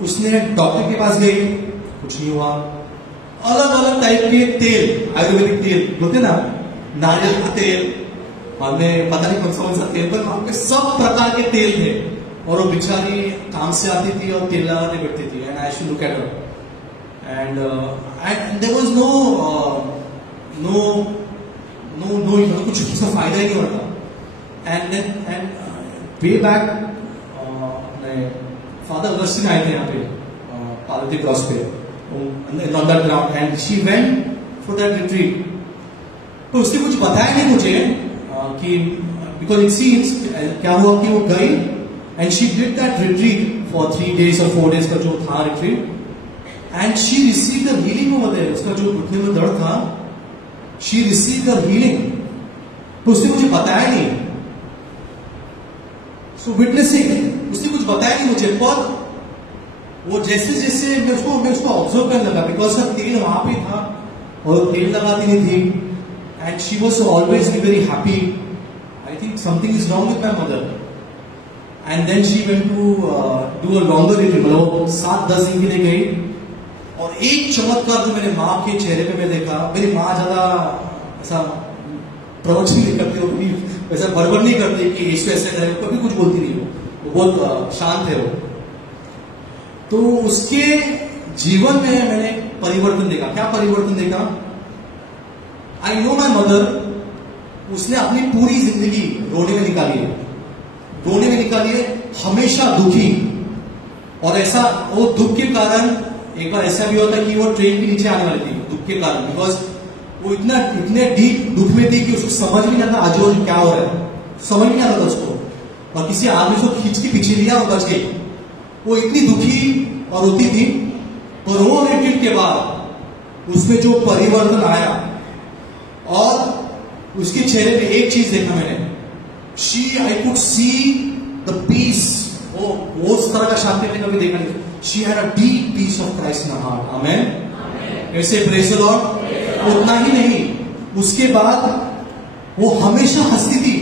उसने डॉक्टर के पास गई, कुछ नहीं हुआ. अलग अलग टाइप के तेल, आयुर्वेदिक तेल बोलते ना, नारियल का तेल, हमने पता नहीं कौन सा तेल, पर वहां पे सब प्रकार के तेल थे. और वो बेचारी काम से आती थी और तेल लगाने बैठती थी. And I should look at her. And there was no no no मतलब कुछ उसका फायदा ही नहीं होता। एंड वे बैक अपने फादर अगस्टिन आए थे यहाँ पे पार्वती क्रॉस पे on that ground and she went for that retreat. तो उसने कुछ बताया नहीं मुझे कि बिकॉज इट सीम्स क्या हुआ कि वो गई and she did that retreat for 3 days और 4 days का जो था retreat and she received the healing over there. उसका जो घुटने में दर्द था शी रिसीव्ड द हीलिंग। तो उसने मुझे बताया नहीं। सो विटनेसिंग उसने कुछ बताया नहीं मुझे, पर वो जैसे जैसे मैं उसको ऑब्जर्व करने लगा बिकॉज उसका तेल वहां पे था और तेल लगाती नहीं थी and she was always be very happy. I think something is wrong with my mother and then she went to do a longer retreat, मतलब 7-10 दिन के लिए गई। और एक चमत्कार जो मेरे माँ के चेहरे पे मैं देखा, मेरी माँ ज्यादा ऐसा प्रवचन नहीं करती हो, कभी वैसा बड़बड़ नहीं करती कि यीशु ऐसे है, कभी कुछ बोलती नहीं हो, वो बहुत शांत है वो। तो उसके जीवन में मैंने परिवर्तन देखा। क्या परिवर्तन देखा? आई नो माई मदर, उसने अपनी पूरी जिंदगी रोने में निकाली है, रोने में निकाली है, हमेशा दुखी। और ऐसा वो दुख के कारण एक बार ऐसा भी होता कि वो ट्रेन के नीचे आने वाली थी दुख के कारण, बिकॉज वो इतने डीप दुख में थी कि उसको समझ भी नहीं आता आज रोज क्या हो रहा है, समझ नहीं आता उसको। और किसी आदमी को खींच के पीछे लिया और बच गई। वो इतनी दुखी और रोती थी। और वो रिट्रीट के बाद उसमें जो परिवर्तन आया और उसके चेहरे पे एक चीज देखा मैंने, I could see the peace. वो उस तरह का शांति मैंने कभी देखा नहीं। She had a deep peace of Christ in her heart. Amen. ऐसे प्रेज द लॉर्ड। उतना ही नहीं, उसके बाद वो हमेशा हंसती थी।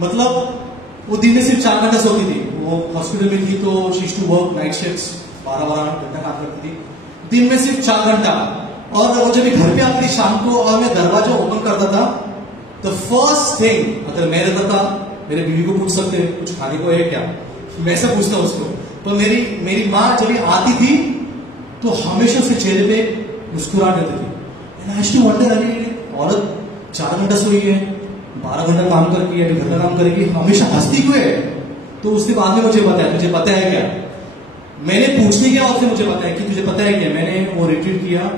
मतलब वो दिन में सिर्फ 4 घंटा सोती थी। वो हॉस्पिटल में थी तो she used to work night shifts, 12-12 घंटा काम करती थी, दिन में सिर्फ 4 घंटा। और वो जब घर पे आती थी शाम को और मैं दरवाजा ओपन करता था, तो फर्स्ट थिंग, अगर मैं रहता था, मेरे बीवी को पूछ सकते कुछ खाने को है क्या, मैं ऐसा पूछता उसको। तो मेरी माँ जब आती थी तो हमेशा उसके चेहरे पे मुस्कुराहट रहती थी। And I used to wonder, अरे औरत 4 घंटा सोई है, 12 घंटा काम करती है, 2 घंटा काम करेगी, हमेशा हंसती क्यों है? तो उसके बाद में मुझे बताया, तुझे पता है क्या? मैंने पूछने गया उससे, मुझे पता है कि तुझे पता है क्या? मैंने वो रिट्रीट किया,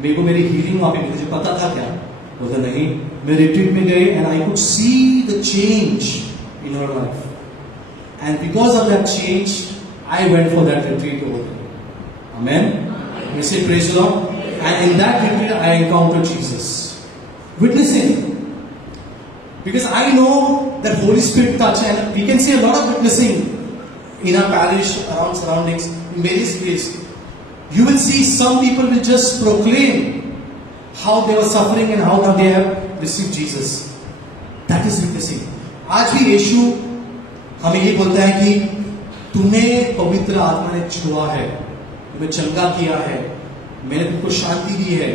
मेरे को मेरी हीलिंग वहां पे, तुझे पता था क्या? बोलता नहीं, मैं रिट्रीट में गए and I could see the change in her life and because of that change I went for that retreat over there. Amen. We say praise the Lord. And in that retreat I encountered Jesus. Witnessing. Because I know that Holy Spirit touch, and we can see a lot of witnessing in our parish, around surroundings, in various ways. You will see some people will just proclaim how they were suffering and how now they have received Jesus. That is witnessing. आज भी यीशु हमें ये बोलता है कि तुम्हें पवित्र आत्मा ने छुआ है, तुम्हें चंगा किया है, मैंने तुमको शांति दी है.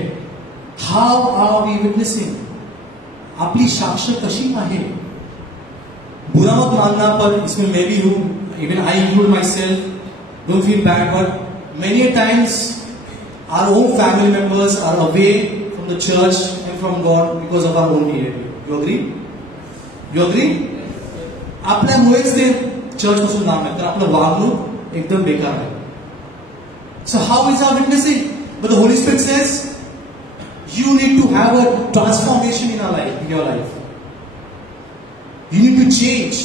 How are we witnessing? आपली साक्ष कशी आहे? बुरा मत मानना, पर इसमें मैं भी हूं. Even I include my self. Don't feel bad, but many times our own family members are away from the church and from God because of our own behavior. You agree? You agree? आपल्यामुळेच ते church पासून लांब आहे, तर आपलं वागणूक एकदम बेकार आहे. So how is our witnessing? But the Holy Spirit says you need to have a transformation in your life. You need to change,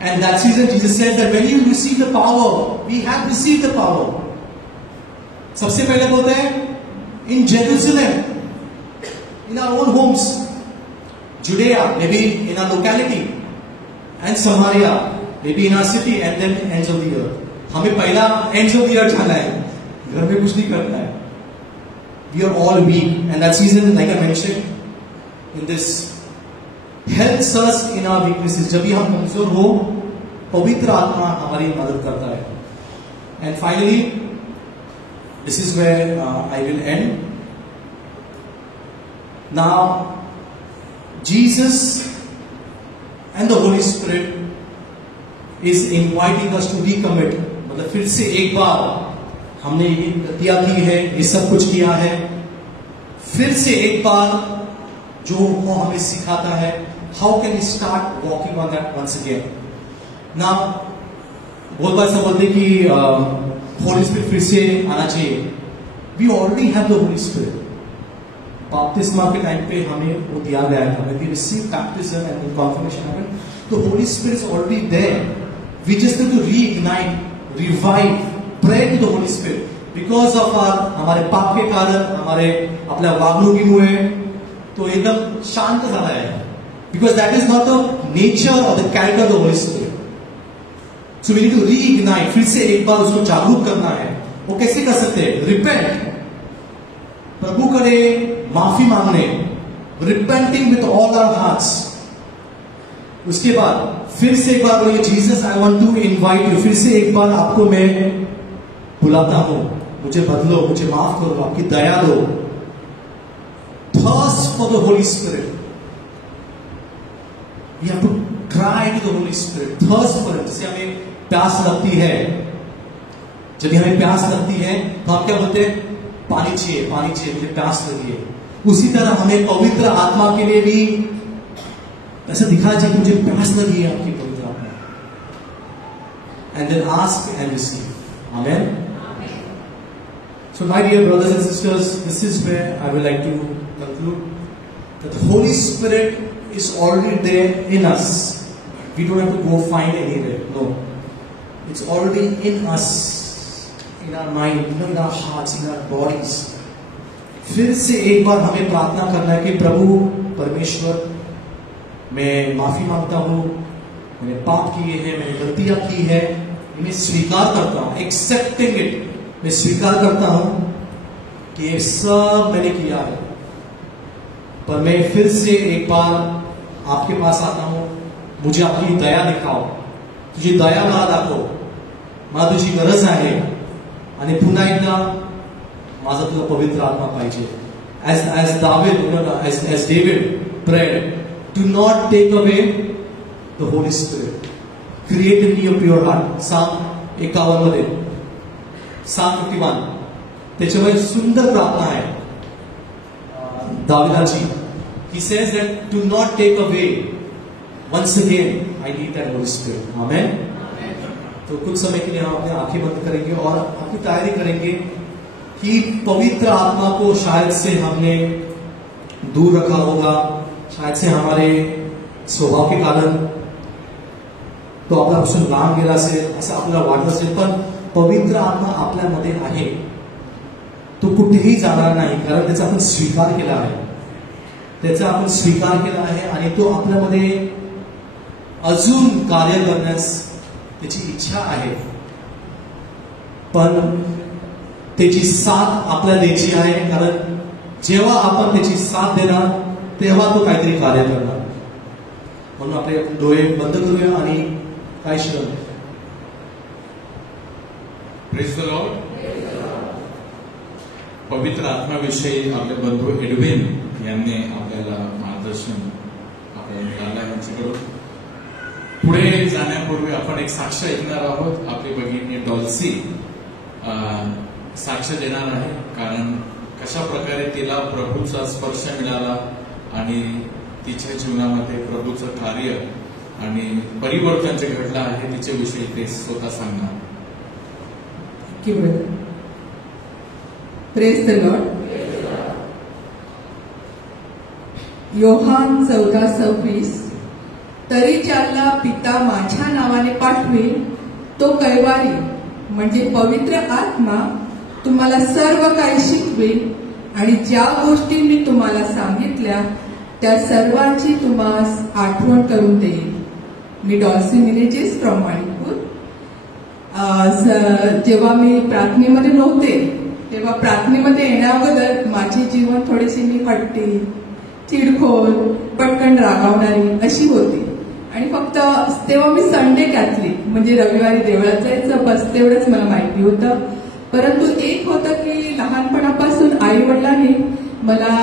and that's the reason Jesus said that when you receive the power, we have received the power. सबसे पहले बोलते हैं in Jerusalem, in our own homes, Judea, maybe in our locality, and Samaria, maybe in our city, and then ends of the earth. हमें पहला ends of the earth जाना है, घर में कुछ नहीं करना है. We are all weak, and that's the reason, like I mentioned in this, helps us in our weaknesses. जब भी हम कमजोर हो, पवित्र आत्मा हमारी मदद करता है. And finally, this is where I will end. Now, Jesus and the Holy Spirit is inviting us to recommit. मतलब फिर से एक बार हमने ये किया की है, ये सब कुछ किया है, फिर से एक बार जो वो हमें सिखाता है, how can we start walking on that once again. ना बहुत बार ऐसा बोलते कि होली स्पिरिट फिर से आना चाहिए। We already have the Holy Spirit. बपतिस्मा के टाइम पे हमें वो दिया गया है, हमें we receive baptism and confirmation happened, तो Holy Spirit is already there. We just have to reignite, revive, pray to the Holy Spirit because of हमारे पाप के कारण, हमारे आपल्या वागणुकीमुळे तो एकदम शांत झाला आहे, because that is not the nature और the character of the Holy Spirit. So we need to reignite, फिर से एक बार उसको जागरूक करना है। वो कैसे कर सकते हैं? रिपेंट, प्रभु करे माफी मांगने, repenting with all our hearts. उसके बाद फिर से एक बार बोलिए, Jesus I want to invite you, फिर से एक बार आपको मैं बुलाता हूं, मुझे बदलो, मुझे माफ करो, आपकी दया दो। Thirst for the Holy Spirit, we have to cry to the Holy Spirit, thirst for it. जैसे हमें प्यास लगती है, जब हमें प्यास लगती है तो हम क्या बोलते हैं? पानी चाहिए, पानी चाहिए, मुझे प्यास लगी है। उसी तरह हमें पवित्र आत्मा के लिए भी ऐसा दिखाना चाहिए कि मुझे प्यास लगी है आपकी पवित्र आत्मा। And then ask and receive. Amen. So my dear brothers and sisters, this is where I would like to conclude that the Holy Spirit is already there in us. We don't have to go find anywhere. No, it's already in us, in our mind, in our hearts, in our bodies. फिर से एक बार हमें प्रार्थना करना है कि प्रभु परमेश्वर, मैं माफी मांगता हूँ, मैंने पाप किए हैं, मैंने गलतियां की है, इन्हें स्वीकार करता हूँ, एक्सेप्टिंग इट। मैं स्वीकार करता हूं कि ये सब मैंने किया है, पर मैं फिर से एक बार आपके पास आता हूं, मुझे आपकी दया दिखाओ, तुझी दया मला दाखव, मला तुझी गरज आहे आणि पुन्हा एकदा माझा तुझा पवित्र आत्मा पाहिजे. As David prayed, do not take away the Holy Spirit. Create in me a pure heart. Psalm 51 मध्ये, Psalm 51 त्याच्यामध्ये सुंदर प्रार्थना आहे दाविदाची. He says that do not take away. Once again, I need that Holy Spirit. Amen. तो कुछ समय के लिए हम अपनी आंखें बंद करेंगे और अपनी तैयारी करेंगे कि पवित्र आत्मा को शायद से हमने दूर रखा होगा, शायद से हमारे स्वभाव के कारण तो आपल्यापासून लांब गेला असेल असं आपल्याला वाटत असेल, पण पवित्र आत्मा आपल्यामध्ये आहे, तो कुठेही जाणार नाही, कारण त्याचा आपण स्वीकार केला आहे, त्याचा आपण स्वीकार केला आहे आणि तो आपल्यामध्ये अजून कार्य करण्यास त्याची इच्छा आहे, पण त्याची साथ आपल्याला द्यायची आहे, कारण जेव्हा आपण त्याची साथ देणार तेव्हा तो काहीतरी कार्य करणार. म्हणून आपले डोळे बंद करूया आणि काय श्रम. Praise the Lord. पवित्र आत्म्याविषयी आपले बंधू एडविन यांनी आपल्याला मार्गदर्शन आपल्याला मिळालं आहे. यांच्याकडून पुढे जाण्यापूर्वी आपण एक साक्ष ऐकणार आहोत. आपली भगिनी डॉल्सी साक्ष देणार आहे, कारण कशा प्रकारे तिला प्रभूचा स्पर्श मिळाला आणि तिच्या जीवनामध्ये प्रभूचं कार्य आणि परिवर्तन जे घडलं आहे तिच्याविषयी ते स्वतः सांगणार. Praise the Lord. योहान 14:26 तरी ज्याला पिता माझ्या नावाने पाठवेल तो कैवारी म्हणजे पवित्र आत्मा तुम्हाला सर्व काही शिकवेल आणि ज्या गोष्टी मी तुम्हाला सांगितल्या त्या सर्वांची तुम्हास आठवण करून देईल. मी डॉल्सी मिनेजेस फ्रॉम मणिपूर. जेव्हा मी प्रार्थनेमध्ये नव्हते तेव्हा प्रार्थनेमध्ये येण्याअगोदर माझे जीवन थोडीशी मी हट्टी, चिडखोर, पटकन रागावणारी अशी होती आणि फक्त तेव्हा मी संडे कॅथलिक म्हणजे रविवारी देवळात जायचं बस तेवढंच मला माहिती होतं. परंतु एक होतं की लहानपणापासून आई वडिलांनी मला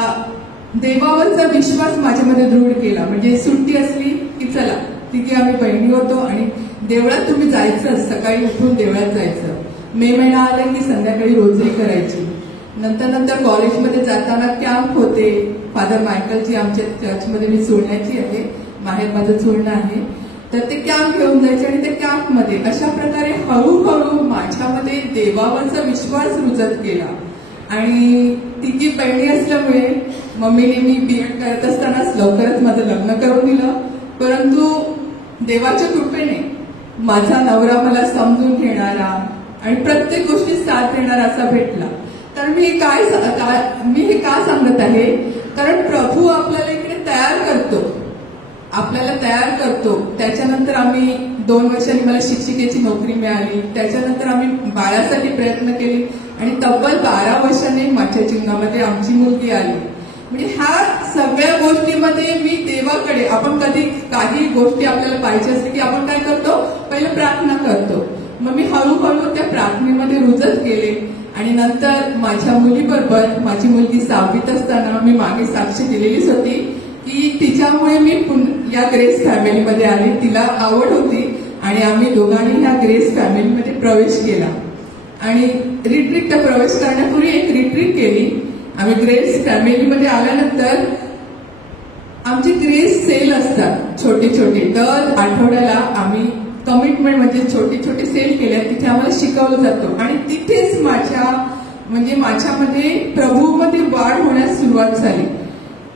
देवावरचा विश्वास माझ्यामध्ये दृढ केला. म्हणजे सुट्टी असली की चला तिथे आम्ही बहिणी होतो आणि देवळात तुम्ही जायचं, सकाळी उठून देवळात जायचं. मे महिना आला की संध्याकाळी रोजरी करायची. नंतर कॉलेजमध्ये जाताना कॅम्प होते, फादर मायकलची आमच्या चर्चमध्ये मी सोडण्याची आहे, माहेर माझं सोडणं आहे. तर ते कॅम्प घेऊन जायचे आणि त्या कॅम्पमध्ये अशा प्रकारे हळूहळू माझ्यामध्ये देवावरचा विश्वास रुजत गेला. आणि तिघी बहिणी असल्यामुळे मम्मीने मी बीएड करत असतानाच लवकरच माझं लग्न करून दिलं. परंतु देवाच्या कृपेने माझा नवरा मला समजून घेणारा आणि प्रत्येक गोष्टीत साथ देणारा असा भेटला. तर मी हे का सांगत आहे, कारण प्रभू आपल्याला इकडे आपल्याला तयार करतो. त्याच्यानंतर आम्ही 2 वर्षांनी मला शिक्षिकेची नोकरी मिळाली. त्याच्यानंतर आम्ही बाळासाठी प्रयत्न केले आणि तब्बल 12 वर्षांनी माझ्या जीवनामध्ये आमची मुलगी आली. म्हणजे ह्या सगळ्या गोष्टीमध्ये मी देवाकडे, आपण कधी काही गोष्टी आपल्याला पाहिजे असते की आपण काय करतो, पहिले प्रार्थना करतो. मग मी हळूहळू त्या प्रार्थनेमध्ये रुजत गेले आणि नंतर माझ्या मुलीबरोबर, माझी मुलगी 6वीत असताना मी मागे साक्ष दिलेलीच होती की तिच्यामुळे मी या ग्रेस फॅमिलीमध्ये आले. तिला आवड होती आणि आम्ही दोघांनी ह्या ग्रेस फॅमिलीमध्ये प्रवेश केला. आणि रिट्रीट प्रवेश करण्यापूर्वी एक रिट्रीट केली. आम्ही ग्रेस फॅमिलीमध्ये आल्यानंतर आमचे ग्रेस सेल असतात छोटे छोटे. दर आठवड्याला आम्ही कमिटमेंट म्हणजे छोटे छोटे सेल केले, तिथे आम्हाला शिकवलं जातो. आणि तिथेच माझ्यामध्ये प्रभूमध्ये वाढ होण्यास सुरुवात झाली.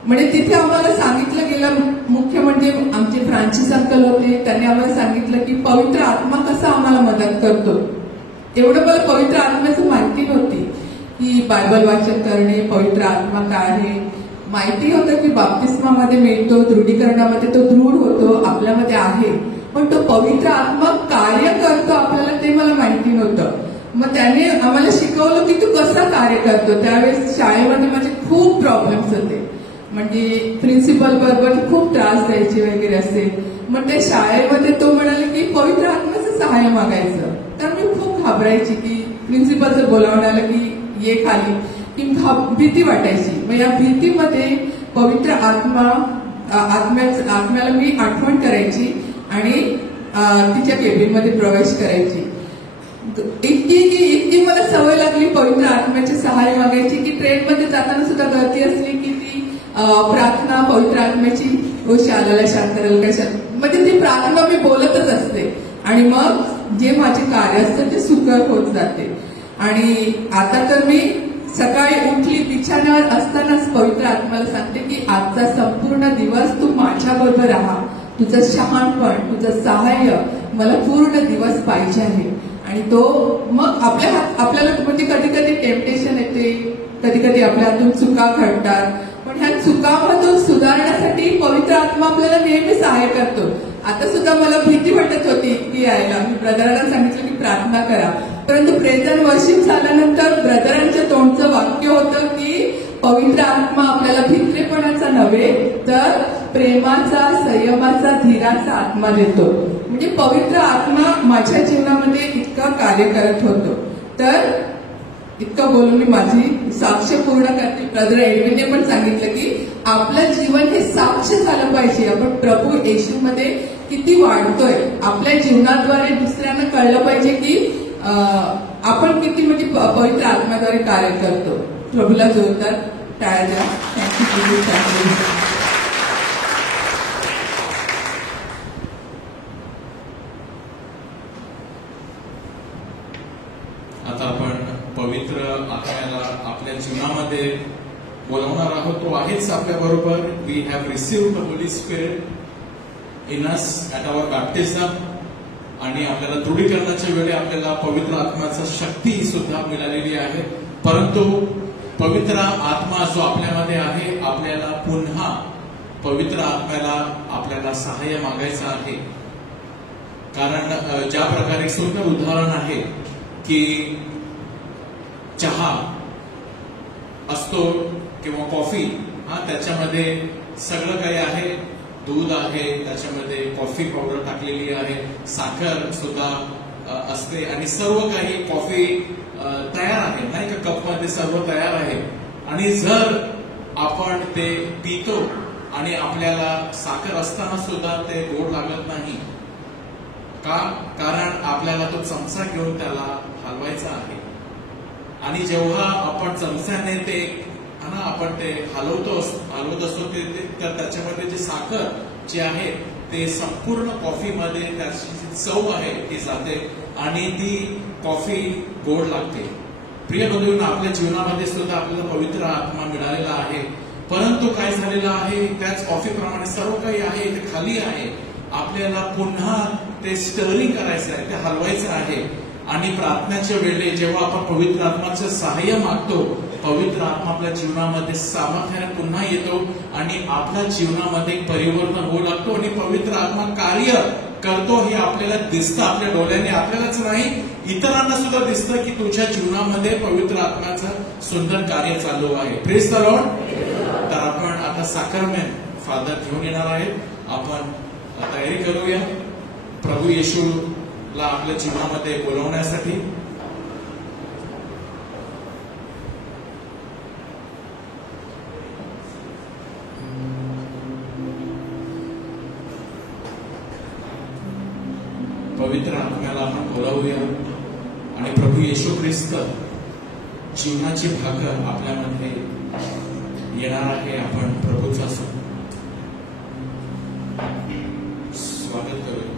म्हणजे तिथे आम्हाला सांगितलं गेलं, मुख्य म्हणजे आमचे फ्रान्सिस अंकल होते, त्यांनी आम्हाला सांगितलं की पवित्र आत्मा कसा आम्हाला मदत करतो. एवढं मला पवित्र आत्म्याचं माहिती नव्हती की बायबल वाचन करणे, पवित्र आत्मा काय आहे. माहिती होतं की बाप्तिस्मामध्ये मिळतो, दृढीकरणामध्ये तो दृढ होतो, आपल्यामध्ये आहे. पण तो पवित्र आत्मा कार्य करतो आपल्याला ते मला माहिती नव्हतं. मग त्याने आम्हाला शिकवलं की तू कसं कार्य करतो. त्यावेळेस शाळेमध्ये माझे खूप प्रॉब्लेम्स होते, म्हणजे प्रिन्सिपल बरोबर खूप त्रास द्यायचे वगैरे असे. मग त्या शाळेमध्ये तो म्हणाले की पवित्र आत्म्याचं सहाय्य मागायचं. तर मी खूप घाबरायची की प्रिन्सिपलचं बोलावून आलं की ये खाली, की भीती वाटायची. मग या भीतीमध्ये पवित्र आत्म्याला मी आठवण करायची आणि तिच्या केबिनमध्ये प्रवेश करायची. इतकी मला सवय लागली पवित्र आत्म्याचे सहाय्य मागायची की ट्रेनमध्ये जाताना सुद्धा गर्दी असली की ती प्रार्थना पवित्र आत्म्याची, ओ शालाला शांतरल कशा, म्हणजे ती प्रार्थना मी बोलतच असते. आणि मग जे माझे कार्य असतं ते सुकर होत जाते. आणि आता तर मी सकाळी उठली बिछाण्यावर असतानाच पवित्र आत्म्याला सांगते की आजचा संपूर्ण दिवस तू माझ्याबरोबर राहा, तुझं शहाणपण, तुझं सहाय्य मला पूर्ण दिवस पाहिजे आहे. आणि तो मग आपल्याला म्हणजे कधी कधी टेम्पटेशन येते, कधी कधी आपल्या हातून चुका घडतात, पण ह्या चुकामधून सुधारण्यासाठी पवित्र आत्मा आपल्याला नेहमी सहाय्य करतो. आता सुद्धा मला भीती वाटत होती की यायला, मी ब्रदरांना सांगितलं की प्रार्थना करा. परंतु प्रेझेंट वर्शिप झाल्यानंतर ब्रदरांच्या तोंडचं वाक्य होतं की पवित्र आत्मा आपल्याला भित्रेपणाचा नव्हे तर प्रेमाचा, संयमाचा, धीराचा आत्मा देतो. म्हणजे पवित्र आत्मा माझ्या जीवनामध्ये इतका कार्य करत होतो. तर इतकं बोलून मी माझी साक्ष पूर्ण करते. ब्रदर एडविनने पण सांगितलं की आपलं जीवन हे साक्ष झालं पाहिजे, आपण प्रभू येशूमध्ये किती वाढतोय. आपल्या जीवनाद्वारे दुसऱ्यांना कळलं पाहिजे की आपण किती म्हणजे पवित्र आत्म्याद्वारे कार्य करतो. प्रभूला जोरदार टाळ्या द्या. थँक्यू. आता आपण पवित्र आत्म्याला आपल्या जीवनामध्ये बोलवणार आहोत. तो आहेच आपल्या बरोबर. We have received the Holy Spirit in us at our baptism. आणि आपल्याला दृढीकरणाच्या वेळी आपल्याला पवित्र आत्म्याचा शक्ती सुद्धा मिळालेली आहे. परंतु पवित्र आत्मा जो आपल्यामध्ये आहे, आपल्याला पुन्हा पवित्र आत्म्याला आपल्याला सहाय्य मागायचं आहे. कारण ज्या प्रकारे सुंदर उदाहरण आहे की चहा असतो किंवा कॉफी, त्याच्यामध्ये सगळं काही आहे, दूध आहे, त्याच्यामध्ये कॉफी पावडर टाकलेली आहे, साखर सुद्धा असते आणि सर्व काही कॉफी तयार आहे, नाही का, कपमध्ये सर्व तयार आहे. आणि जर आपण ते पितो आणि आपल्याला साखर असताना सुद्धा ते गोड लागत नाही का, कारण आपल्याला तो चमचा घेऊन त्याला हलवायचा आहे. आणि जेव्हा आपण चमच्याने ते खाना आपण ते हलवत असतो तर त्याच्यामध्ये जी साखर जी आहे ते संपूर्ण कॉफीमध्ये त्याची जी चव आहे ती जाते आणि ती कॉफी गोड लागते. प्रिय बंधूंनो, आपल्या जीवनामध्ये सुद्धा आपल्याला पवित्र आत्मा मिळालेला आहे, परंतु काय झालेलं आहे, त्याच कॉफीप्रमाणे सर्व काही आहे ते खाली आहे. आपल्याला पुन्हा ते स्टरिंग करायचं आहे, ते हलवायचं आहे. आणि प्रार्थनेच्या वेळी जेव्हा आपण पवित्र आत्माचं सहाय्य मागतो, पवित्र आत्मा आपल्या जीवनामध्ये सामर्थ्याने पुन्हा येतो आणि आपल्या जीवनामध्ये एक परिवर्तन होऊ लागतो आणि पवित्र आत्मा कार्य करतो हे आपल्याला दिसतं आपल्या डोळ्याने. आपल्यालाच नाही, इतरांना सुद्धा दिसतं की तुझ्या जीवनामध्ये पवित्र आत्म्याचं सुंदर कार्य चालू आहे. Praise the Lord. तर आपण आता साक्रमेंट फादर घेऊन येणार आहेत. आपण तयारी करूया प्रभू येशूला आपल्या जीवनामध्ये बोलवण्यासाठी. पवित्र आत्म्याला आपण बोलावूया आणि प्रभू येशू ख्रिस्त जीवनाची भाकर आपल्यामध्ये येणार आहे. आपण प्रभूचा स्वागत करूया.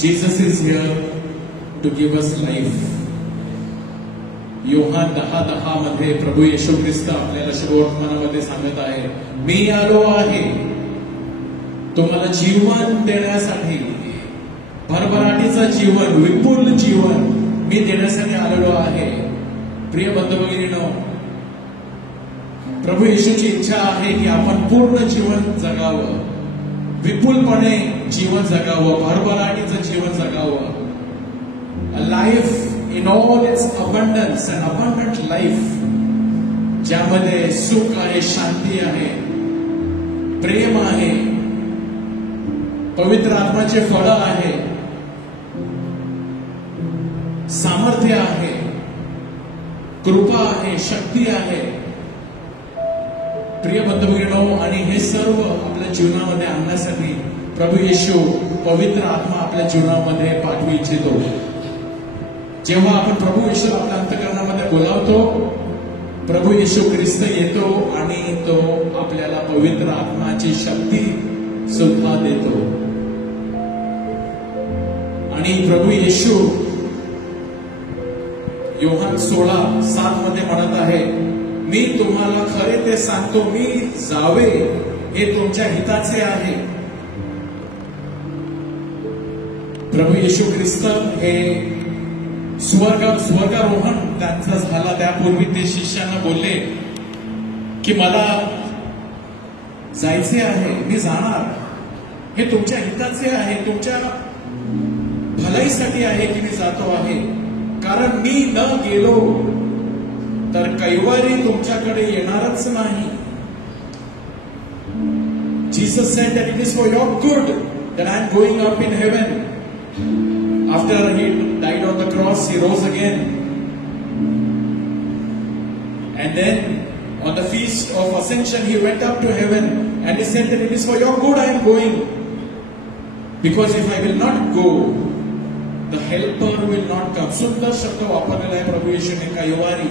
Jesus is here to give us life. Yohan 10:10 मध्ये प्रभू येशू ख्रिस्त आपल्याला शुभवर्तमानामध्ये सांगत आहे, मी आलो आहे तुम्हाला जीवन देण्यासाठी, भरभराटीचं जीवन, विपुल जीवन मी देण्यासाठी आलेलो आहे. प्रिय बंधू भगिनींनो, प्रभू येशूची इच्छा आहे की आपण पूर्ण जीवन जगावं, विपुलपणे जीवन जगावं, भरभराटीचं जीवन जगावं. A life in all its abundance, an abundant life, ज्यामध्ये सुख आहे, शांती आहे, प्रेम आहे, पवित्र आत्म्याचे फळ आहे, सामर्थ्य आहे, कृपा आहे, शक्ती आहे. प्रिय बंधू भगिनींनो, आणि हे सर्व आपल्या जीवनामध्ये आणण्यासाठी प्रभू येशू पवित्र आत्मा आपल्या जीवनामध्ये पाठवू इच्छितो. जेव्हा आपण प्रभू येशू आपल्या अंतःकरणामध्ये बोलावतो, प्रभू येशू ख्रिस्त येतो आणि तो आपल्याला पवित्र आत्माची शक्ती सुद्धा देतो. आणि प्रभू येशू योहान 16:7 मध्ये म्हणत आहे, मी तुम्हाला खरे ते सांगतो, मी जावे हे तुमच्या हिताचे आहे. प्रभू येशू ख्रिस्त हे स्वर्गारोहण त्यांचा झाला त्यापूर्वी ते शिष्यांना बोलले की मला जायचे आहे, मी जाणार, हे तुमच्या हिताचे आहे, तुमच्या भलाईसाठी आहे की मी जातो आहे. कारण मी न गेलो तर कैवारी तुमच्याकडे येणारच नाही. Jesus said that it is for your good that I am going up in heaven. After he died on the cross, he rose again. And then on the feast of ascension, he went up to heaven and he said that it is for your good I am going. Because if I will not go, the helper will not come. सुंदर शब्द वापरलेला आहे प्रभू येशूने, कैवारी.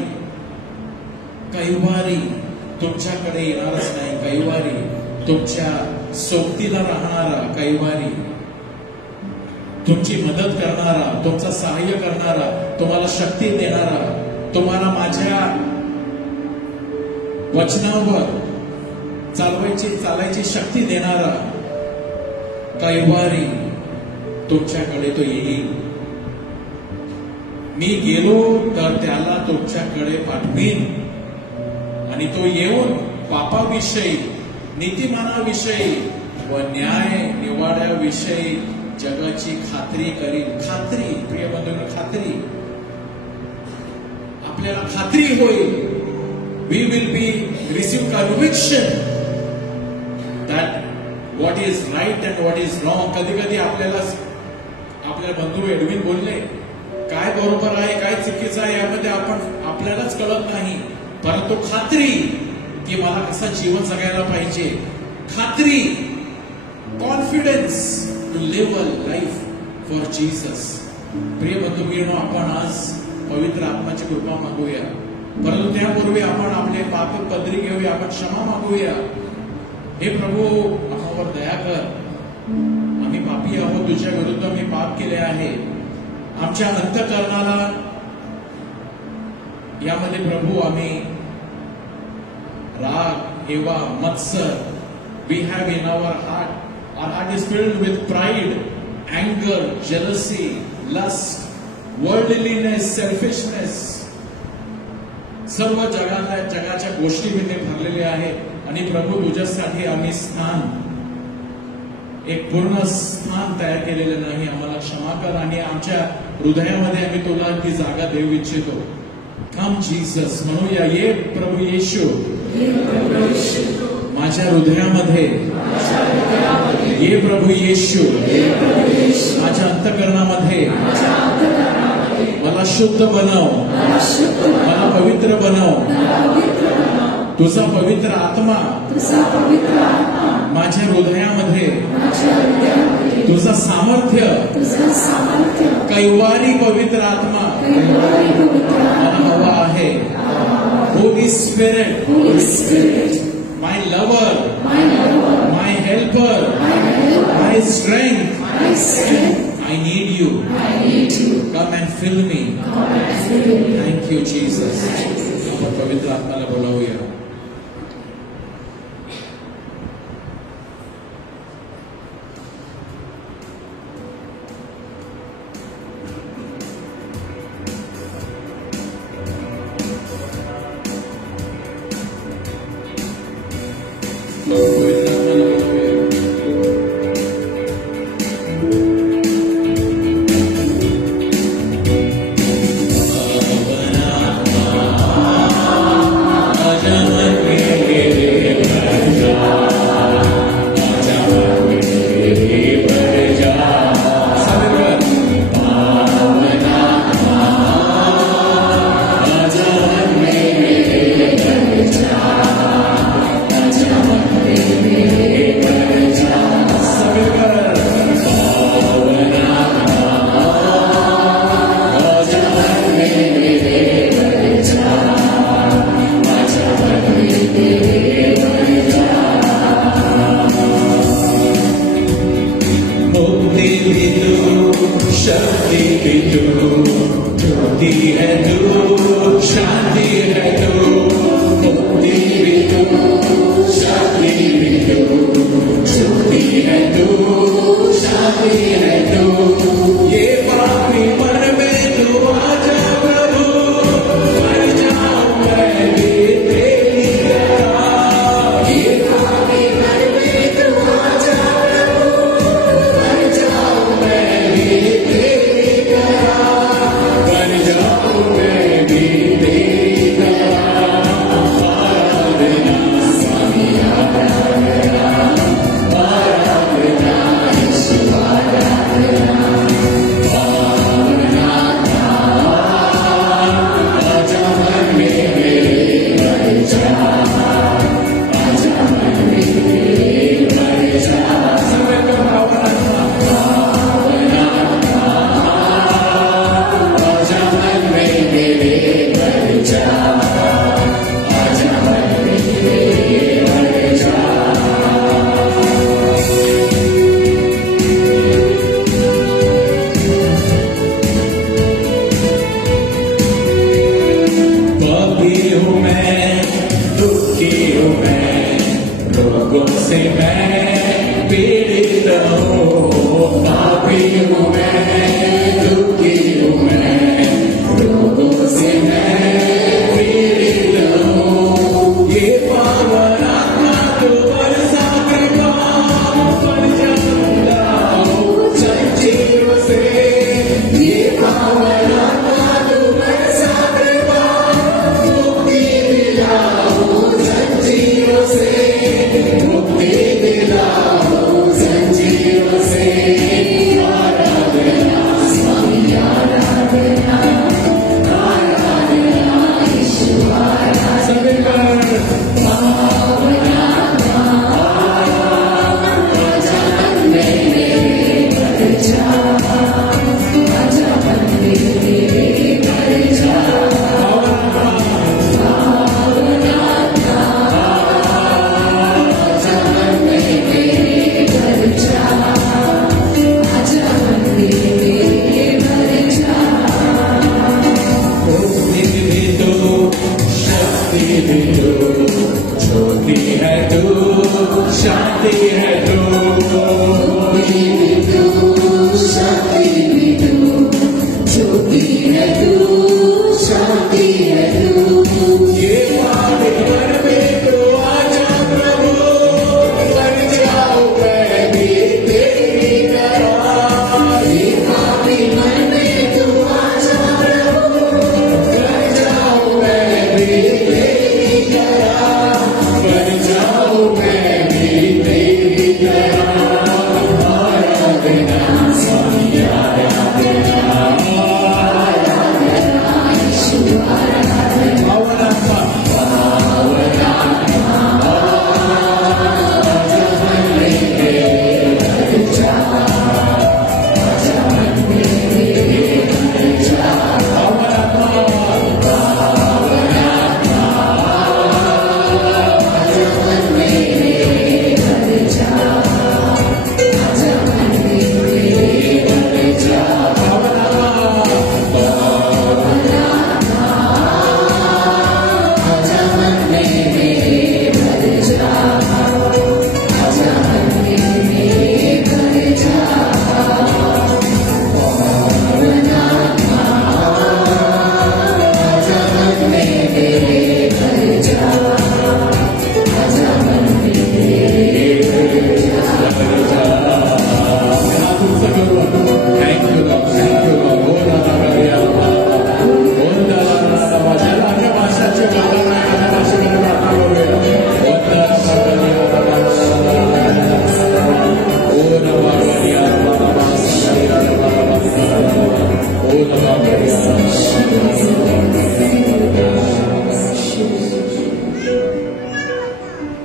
कैवारी तुमच्याकडे येणारच नाही, कैवारी तुमच्या सोबतीला राहणारा, कैवारी तुमची मदत करणारा, तुमचं सहाय्य करणारा, तुम्हाला शक्ती देणारा, तुम्हाला माझ्या वचनावर चालायची शक्ती देणारा कैवारी तुमच्याकडे तो येईल. मी गेलो तर त्याला तुमच्याकडे पाठवीन आणि तो येऊन पापाविषयी, नीतिमानाविषयी व न्याय निवाड्याविषयी जगाची खात्री करील. खात्री, प्रिय बंधूंनो, खात्री. आपल्याला खात्री होईल. We will be receive conviction that what is right and what is wrong. कधी कधी आपल्या बंधू एडविन बोलले, काय बरोबर आहे काय चुकीचं आहे यामध्ये आपल्यालाच कळत नाही, परंतु खात्री की मला कसं जीवन जगायला पाहिजे, खात्री, confidence to live a life for Jesus. प्रिय बंधू, आपण आज पवित्र आत्माची कृपा मागूया, परंतु त्यापूर्वी आपण आपले पाप पदरी घेऊया, आपण क्षमा मागूया. हे प्रभू, आम्हावर दया कर, आम्ही पापी आहोत, तुझ्या विरुद्ध मी पाप केले आहे. आमच्या अंतःकरणाला यामध्ये प्रभू आम्ही राग, हेवा, मत्सर, we have in our heart is filled with pride, anger, jealousy, lust, worldliness, selfishness. सर्व जगाच्या गोष्टी भरलेले आहे. आणि प्रभू, तुझ्यासाठी आम्ही एक पूर्ण स्थान तयार केलेलं नाही. आम्हाला क्षमा कर आणि आमच्या हृदयामध्ये आम्ही तुला ती जागा देऊ इच्छितो. कम जीसस, म्हणूया, ये प्रभू येशू माझ्या हृदयामध्ये, ये प्रभू येशू माझ्या अंतःकरणामध्ये, मला शुद्ध बनव, मला पवित्र बनव. तुझा पवित्र आत्मा माझ्या हृदयामध्ये, तुझं सामर्थ्य, कैवारी पवित्र आत्मा मला हवा आहे. Holi spirit, my lover, my helper, my strength, I need you. Come and fill me. Thank you, Jesus. आपण पवित्र आत्म्याला बोलावूया.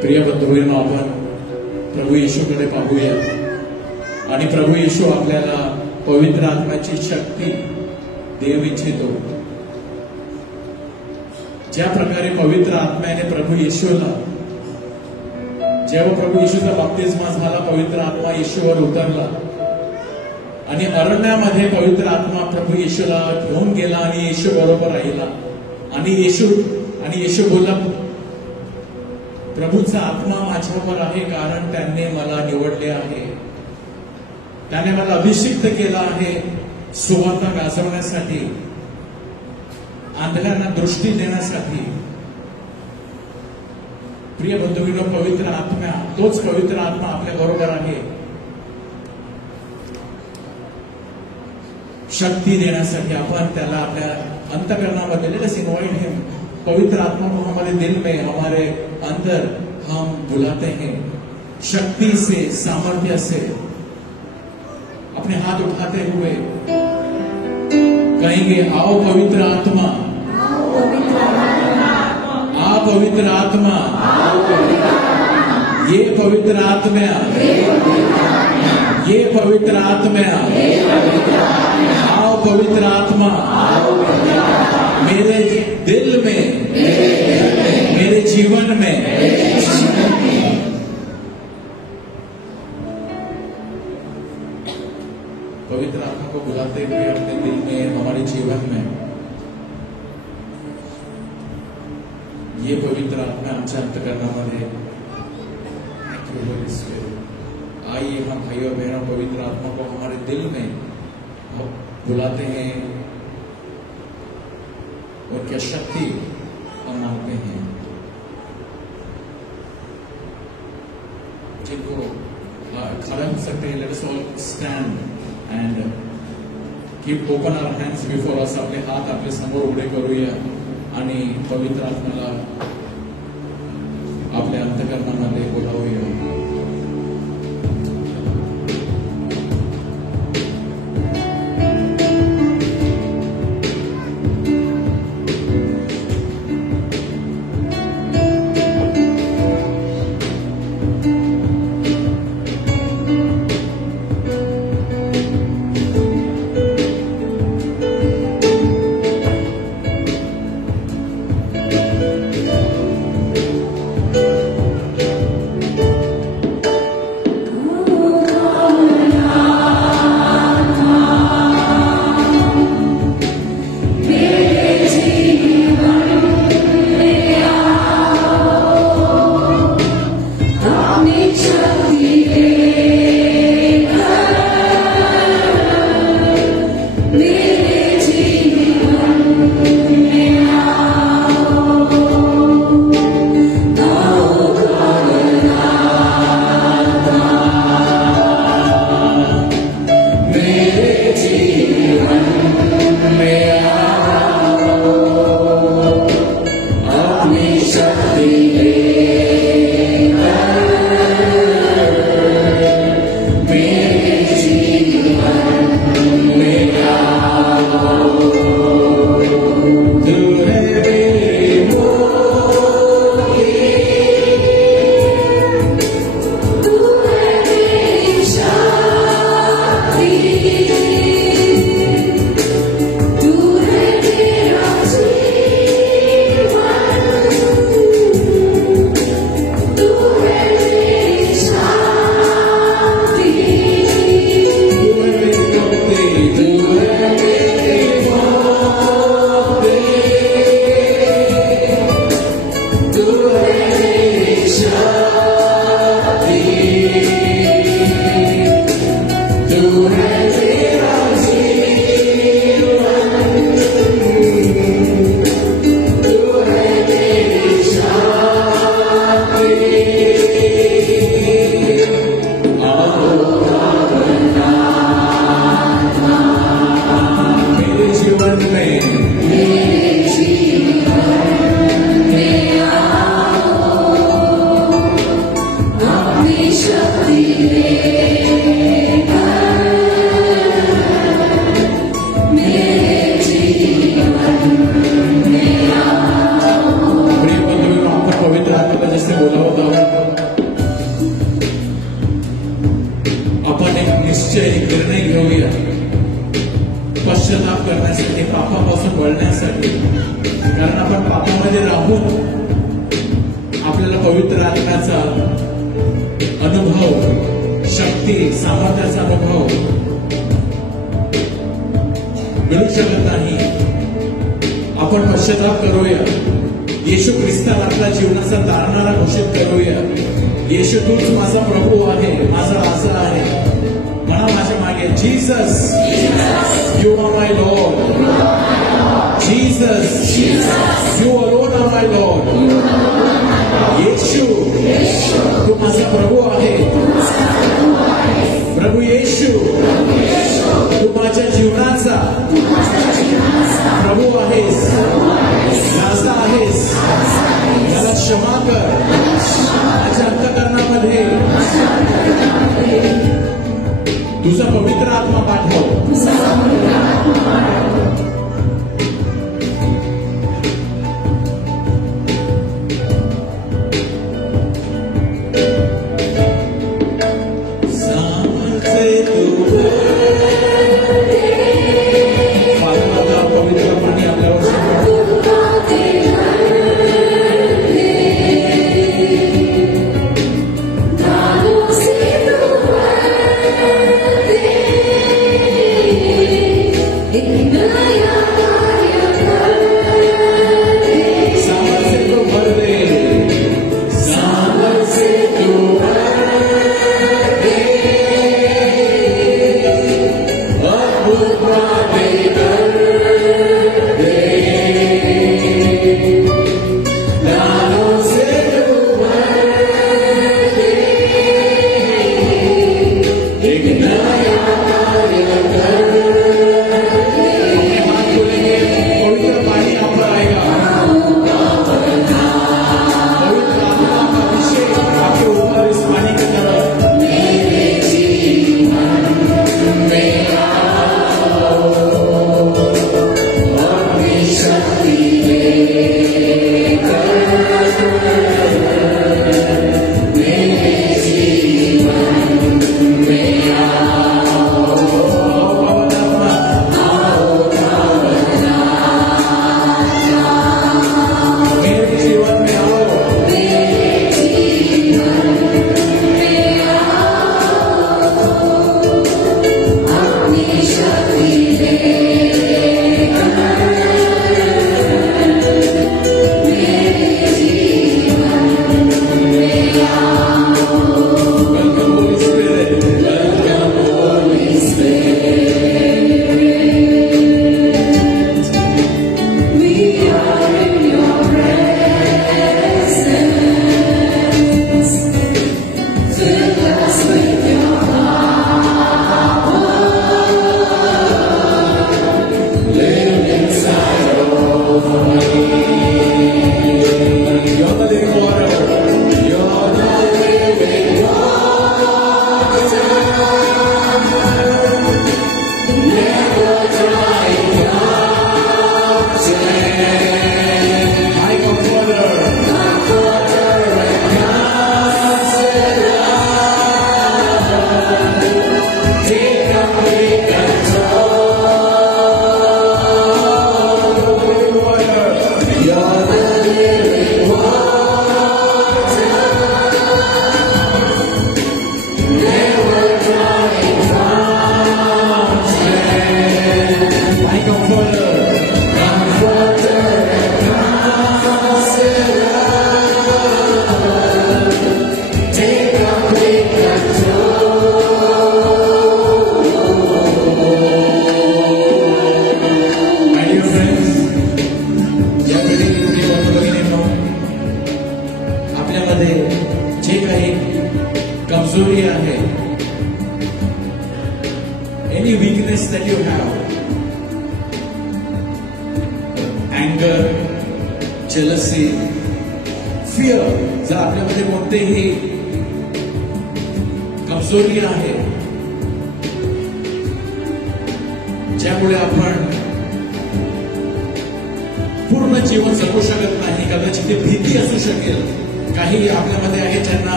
प्रिय बंधूंनो, आपण प्रभू येशूकडे पाहूया आणि प्रभू येशू आपल्याला पवित्र आत्म्याची शक्ती देव इच्छितो. ज्या प्रकारे पवित्र आत्म्याने प्रभू येशूला, जेव्हा प्रभू येशूचा बाप्तिस्मा झाला, पवित्र आत्मा येशूवर उतरला आणि अरण्यामध्ये पवित्र आत्मा प्रभू येशूला घेऊन गेला आणि येशू बरोबर राहिला आणि येशू बोलला, प्रभूचा आत्मा माझ्यावर आहे, कारण त्यांनी मला निवडले आहे. त्याने मला अभिषिक्त केला आहे सुवार्ता गाजवण्यासाठी, आंधळ्यांना दृष्टी देण्यासाठी. प्रिय बंधूंनो, पवित्र आत्मा, तोच पवित्र आत्मा आपल्या बरोबर आहे शक्ती देण्यासाठी. आपण त्याला आपल्या अंतःकरणामध्ये, लेट अस इनवाइट हिम. पवित्र आत्मा को हमारे दिल में, हमारे अंदर हम बुलाते हैं शक्ति से, सामर्थ्य से. अपने हाथ उठाते हुए कहेंगे, आओ पवित्र आत्मा, आ पवित्र आत्मा, ये पवित्र आत्मा, ये पवित्र आत्मा, आओ पवित्र आत्मा मेरे दिल में, मेरे जीवन में. पवित्र आत्मा को बुलाते हुए अपने दिल में, हमारे जीवन में ये पवित्र आत्मा आमच्या अंतःकरणामध्ये. आइए हम भाइयों बहनों पवित्र आत्मा को हमारे दिल में बुलाते हैं और क्या शक्ति हम मांगते हैं. जिनको खड़ा हो सकते हैं, let us all stand and keep open our hands before us. आपले हात आपल्या समोर उघडे करूया आणि पवित्र आत्म्याला आपल्या अंतःकरणामध्ये बोलावूया. येशू ख्रिस्ताला आपल्या जीवनाचा तारणारा घोषित करूया. येशू तूच माझा प्रभू आहे, माझा राजा आहे. म्हणा माझ्या मागे, Jesus you are my Lord. Jesus you alone are my Lord. येशू तू माझा प्रभू आहे. प्रभू येशू तू माझ्या जीवनाचा प्रभू आहेस, राजा आहेस. मला क्षमा कर. माझ्या अंतःकरणामध्ये तुझा पवित्र आत्मा पाठव.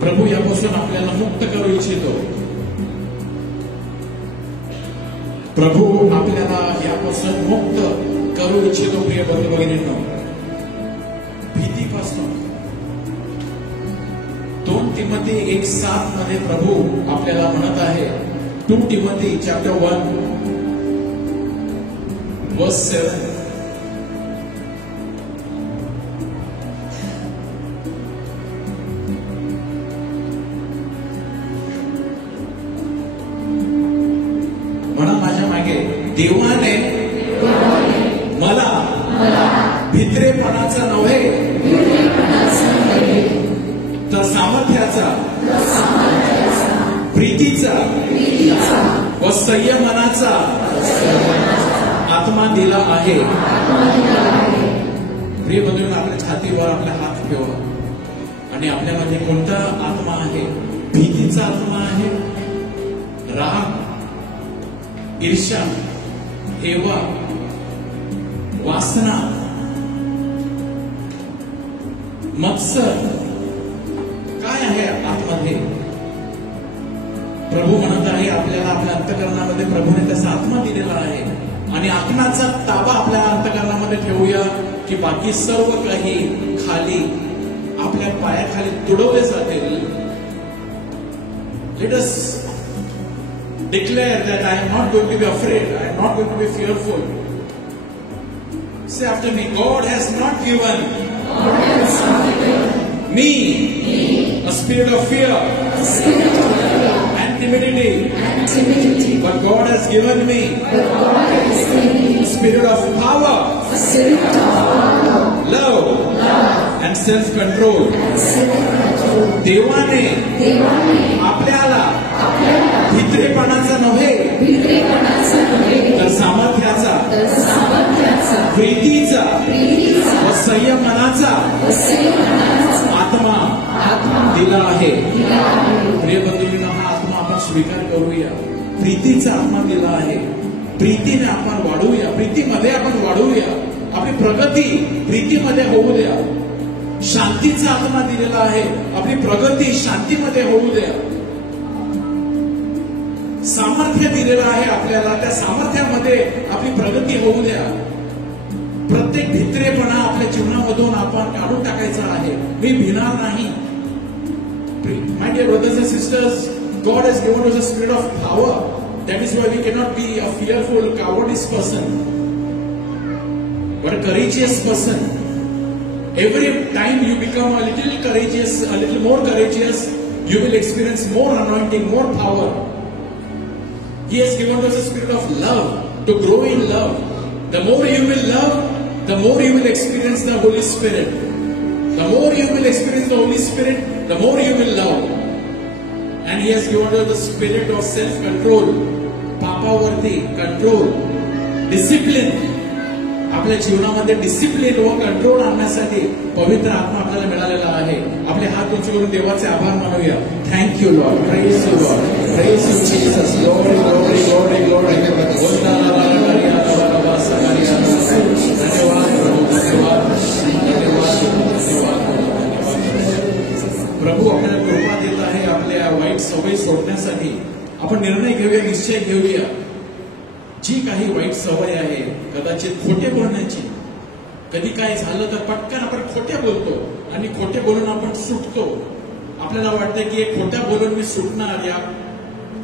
प्रभू यापासून आपल्याला मुक्त करू इच्छितो. प्रभू आपल्याला यापासून मुक्त करू इच्छितो. प्रिय बंधू भगिनींनो, भीतीपासून 2 तिमोथी 1:7 मध्ये प्रभू आपल्याला म्हणत आहे. 2 तिमोथी चॅप्टर 1 verse 7. म्हणा माझ्या मागे, देवाने मला भित्रेपणाचा नव्हे तर सामर्थ्याचा, प्रीतीचा व संयमनाचा आत्मा दिला आहे. प्रिय बंधूंनो, आपल्या छातीवर आपला हात ठेवा आणि आपल्यामध्ये कोणता आत्मा आहे? भीतीचा आत्मा आहे, राग, ईर्ष्या, हेवा, वासना, मत्सर काय आहे आतमध्ये? प्रभू म्हणत आहे आपल्याला आपल्या अंतकरणामध्ये प्रभूने त्याचा आत्मा दिलेला आहे आणि आत्म्याचा ताबा आपल्या अंतकरणामध्ये ठेवूया की बाकी सर्व काही खाली आपल्या पायाखाली तुडवले जातील. Let us declare that I am not going to be afraid, I am not going to be fearful. Say after me, God has not given me a spirit of fear and timidity, but God has given me a spirit of power, love and self-control. देवाने आपल्याला भित्रेपणाचा नव्हे तर सामर्थ्याचा, प्रीतीचा व संयमनाचा आत्मा दिला आहे. प्रिय बंधूंनो, हा आत्मा आपण स्वीकार करूया. प्रीतीचा आत्मा दिला आहे. प्रीतीने आपण वाढूया, प्रीतीमध्ये आपण वाढूया. आपली प्रगती प्रीतीमध्ये होऊ द्या. शांतीचा आत्मा दिलेला आहे. आपली प्रगती शांतीमध्ये होऊ द्या. सामर्थ्य दिलेलं आहे आपल्याला, त्या सामर्थ्यामध्ये आपली प्रगती होऊ द्या. प्रत्येक भित्रेपणा आपल्या जीवनामधून आपण काढून टाकायचा आहे. मी भिणार नाही. My dear brothers and sisters, God has given us a spirit of power. That is why we cannot be a fearful, cowardish person, but a courageous person. Every time you become a little courageous, a little more courageous, you will experience more anointing, more power. He has given us a spirit of love, to grow in love. The more you will love, the more you will experience the Holy Spirit. The more you will experience the Holy Spirit, the more you will love. And He has given us the spirit of self-control, पापावरती control, discipline. आपल्या जीवनामध्ये discipline व control आणण्यासाठी पवित्र आत्मा आपल्याला मिळालेला आहे. आपले हात उंच करून देवाचे आभार मानूया. Thank you Lord, praise you Lord, praise you Jesus, glory glory glory glory. धन्यवाद प्रभू, धन्यवाद, प्रभू आपल्याला कृपा देत आहे आपल्या वाईट सवयी सोडण्यासाठी. आपण निर्णय घेऊया, निश्चय घेऊया. जी काही वाईट सवय आहे, कदाचित खोटे बोलण्याची, कधी काय झालं तर पटकन आपण खोटे बोलतो आणि खोटे बोलून आपण सुटतो. आपल्याला वाटतं की एक खोट्या बोलून मी सुटणार या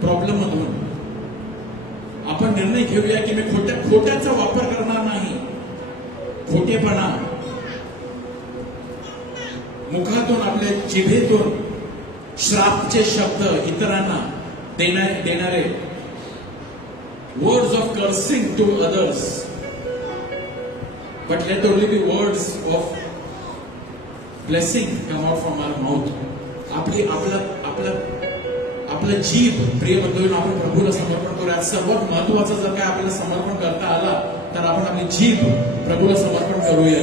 प्रॉब्लेम मधून. आपण निर्णय घेऊया की मी खोट्याचा वापर करणार नाही. खोटेपणा मुखातून, आपल्या जिभेतून श्रापचे शब्द इतरांना देणारे, words of cursing to others, but let only be words of blessing come out from our mouth. आपलं जीभ, प्रिय बंधूंनो, आपण प्रभूला समर्पण करूया. सर्वात महत्वाचं जर काय आपल्याला समर्पण करता आला तर आपण आपली जीभ प्रभूला समर्पण करूया.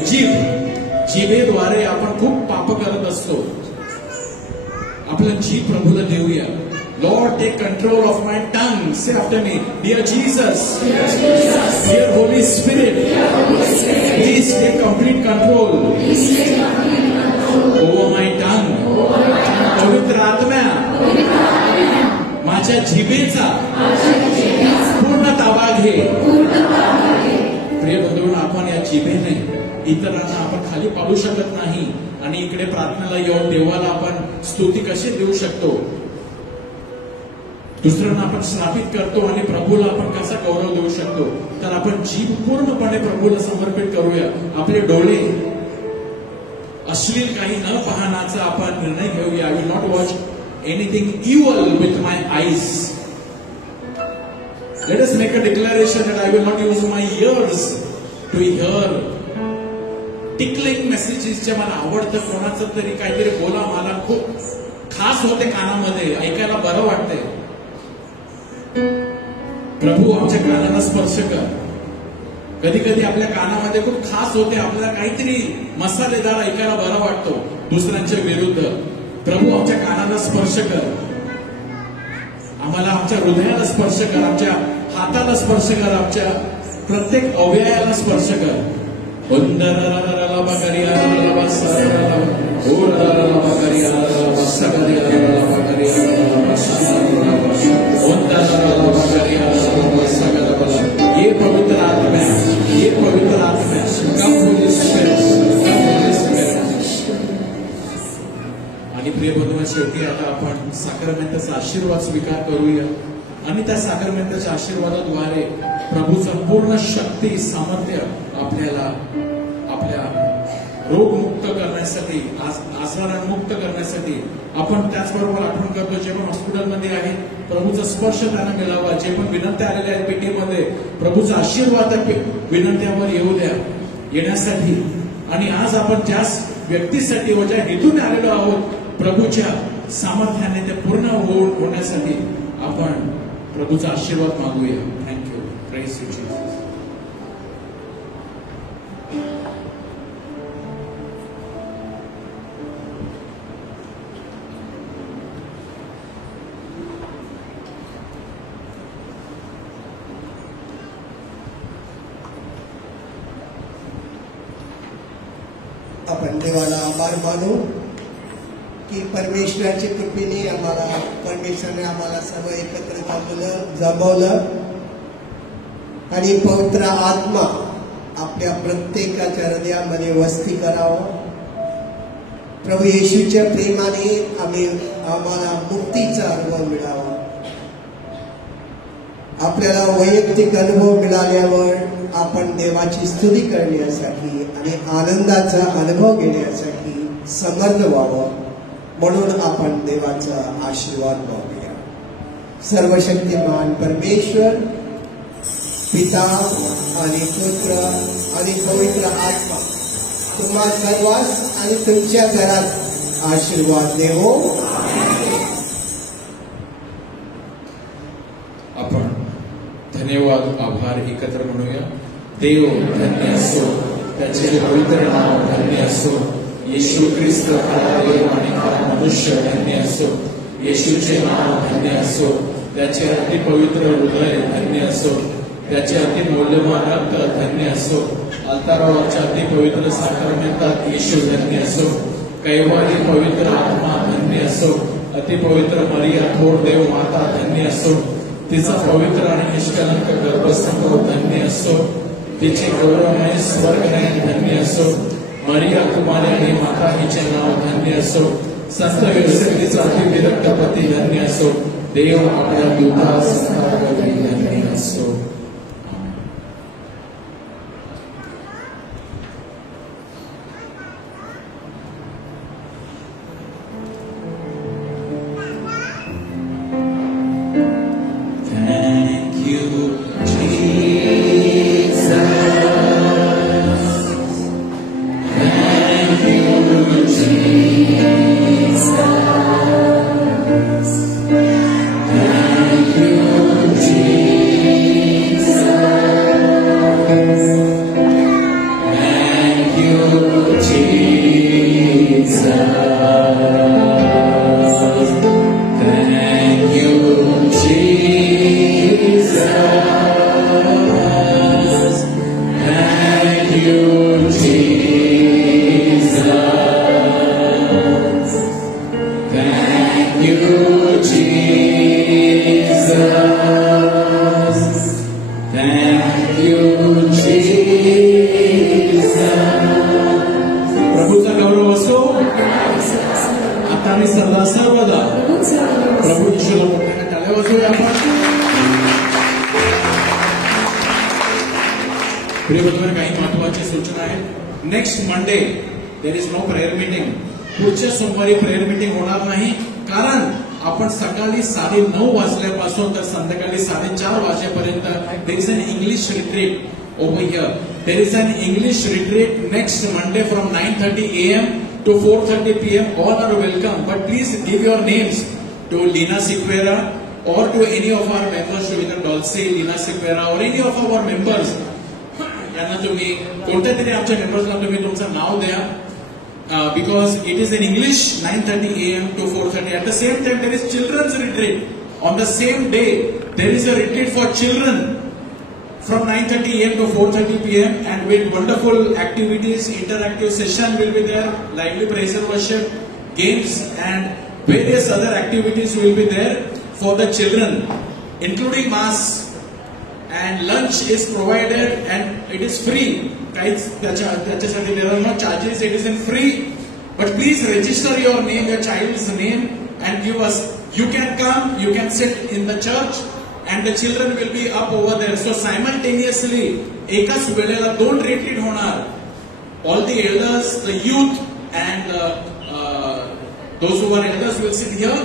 जिभेद्वारे आपण खूप पाप करत असतो. आपलं जीभ प्रभूला देऊया. Lord, take control of my tongue. Say after me, dear Jesus, dear Holy Spirit, please take complete control over my tongue. पवित्र आत्म्या, माझ्या जिभेचा पूर्ण पूर्ण ताबा घे. पूर्ण ताबा घे. प्रिय बंधूंनो, आपण या जिभेने इतरांना आपण खाली पाडू शकत नाही आणि इकडे प्रार्थनेला येऊन देवाला आपण स्तुती कशी देऊ शकतो, दुसऱ्यांना आपण श्रापित करतो आणि प्रभूला आपण कसा गौरव देऊ शकतो. तर आपण जीभ पूर्णपणे प्रभूला समर्पित करूया. आपले डोळे अश्लील काही न पाहण्याचा आपण निर्णय घेऊया. I will not watch anything evil with my eyes. Let us make a declaration that I will not use my ears to hear tickling messages जे मला आवडतं. कोणाचं तरी काहीतरी बोला, मला खूप खास होते कानामध्ये, ऐकायला बरं वाटतंय. प्रभू आमच्या कानाला स्पर्श कर. कधी कधी आपल्या कानामध्ये खूप खास होते, आपल्याला काहीतरी मसालेदार ऐकायला बरं वाटतो दुसऱ्यांच्या विरुद्ध. प्रभू आमच्या कानाला स्पर्श कर, आम्हाला आमच्या हृदयाला स्पर्श कर, आमच्या हाताला स्पर्श कर, आमच्या प्रत्येक अवयवाला स्पर्श कर. ये पवित्र आत्मा, ये पवित्र आत्मा, आणि प्रिय बंधू, शेवटी आता आपण साक्रमेंटचा आशीर्वाद स्वीकार करूया आणि त्या साक्रमेंटच्या आशीर्वादाद्वारे प्रभूचा पूर्ण शक्ती सामर्थ्य आपल्याला आपल्या रोगमुक्त करण्यासाठी, आजारांमुक्त करण्यासाठी आपण त्याचबरोबर आठवण करतो जे पण हॉस्पिटलमध्ये आहे प्रभूचा स्पर्श त्यांना मिळावा. जे पण विनंत्या आलेल्या आहेत पेटीमध्ये प्रभूचा आशीर्वाद विनंत्यावर येऊ द्या येण्यासाठी. आणि आज आपण ज्या व्यक्तीसाठी व ज्या हेतूने आलेलो आहोत प्रभूच्या सामर्थ्याने ते पूर्ण होण्यासाठी आपण प्रभूचा आशीर्वाद मागूया. थँक्यू. Praise you Jesus. आपण देवाला आभार मानू की परमेश्वराच्या कृपेने परमेश्वराने आम्हाला सर्व एकत्र जमवलं आणि पवित्र आत्मा आपल्या प्रत्येकाच्या हृदयामध्ये वस्ती करावं. प्रभू येशूच्या प्रेमाने आम्हाला मुक्तीचा अनुभव मिळावा. आपल्याला वैयक्तिक अनुभव मिळाल्यावर आपण देवाची स्तुती करण्यासाठी आणि आनंदाचा अनुभव घेण्यासाठी समर्थ व्हावं, म्हणून आपण देवाचा आशीर्वाद मागूया. सर्वशक्तिमान परमेश्वर पिता आणि पुत्र आणि पवित्र आत्मा तुम्हा सर्वांस आणि तुमच्या घरात आशीर्वाद देवो. आपण धन्यवाद आभार एकत्र म्हणूया. देव धन्य असो, त्याचे पवित्र नाव धन्य असो. येशू ख्रिस्त खरा देव आणि खरा मनुष्य धन्य असो. येशूचे नाव धन्य असो, त्याचे अति पवित्र हृदय धन्य असो, त्याचे अति मौल्यवान रक्त धन्य असो. अल्तारावरच्या अति पवित्र साक्रमेंटात येशू धन्य असो. कैवारी पवित्र आत्मा धन्य असो. अति पवित्र मरिया थोर देव माता धन्य असो. तिचा पवित्र आणि निष्कलंक गर्भस्तंभ धन्य असो. तिचे गौरवमय स्वर्गनयन धन्य असो. मरिया कुमारी आणि माता हिचे नाव धन्य असो. संत योसेफचा अतिविरक्त पती धन्य असो. देव आपल्या दूतास धन्य असो. Thank you. प्रभूचा गौरव असो आता आणि सदा सर्वदा. प्रभू यीशूला मोठ्याने टाळ्या वाजवूया आपण. प्रियबंधूंनो, काही महत्वाची सूचना आहेत. Next Monday there is no prayer meeting. पुढच्या सोमवारी प्रेयर मीटिंग होणार नाही, कारण आपण सकाळी 9:30 वाजल्यापासून तर संध्याकाळी 4:30 वाजेपर्यंत there is an English retreat over here. There is an English retreat next Monday from 9:30 AM to 4:30 PM. All are welcome, but please give your names to Lina Sequeira or to any of our members, to either Dulce, Lina Sequeira or any of our members. यांना तुम्ही कोणत्या तरी आमच्या मेंबर्सला तुम्ही तुमचं नाव द्या. Because it is in English, 9:30 AM to 4:30. At the same time, there is children's retreat. On the same day, there is a retreat for children from 9:30 AM to 4:30 PM, and with wonderful activities, interactive session will be there, lively praise and worship, games, and various other activities will be there for the children, including mass. And lunch is provided and it is free. काहीच त्याच्यासाठी there are no charges. It is in free. But please register your name, your child's name, and give us. You can come. You can sit in the church, and the children will be up over there. So simultaneously, एकाच वेळेला 2 retreat होणार. All the elders, the youth, and those who are elders will sit here,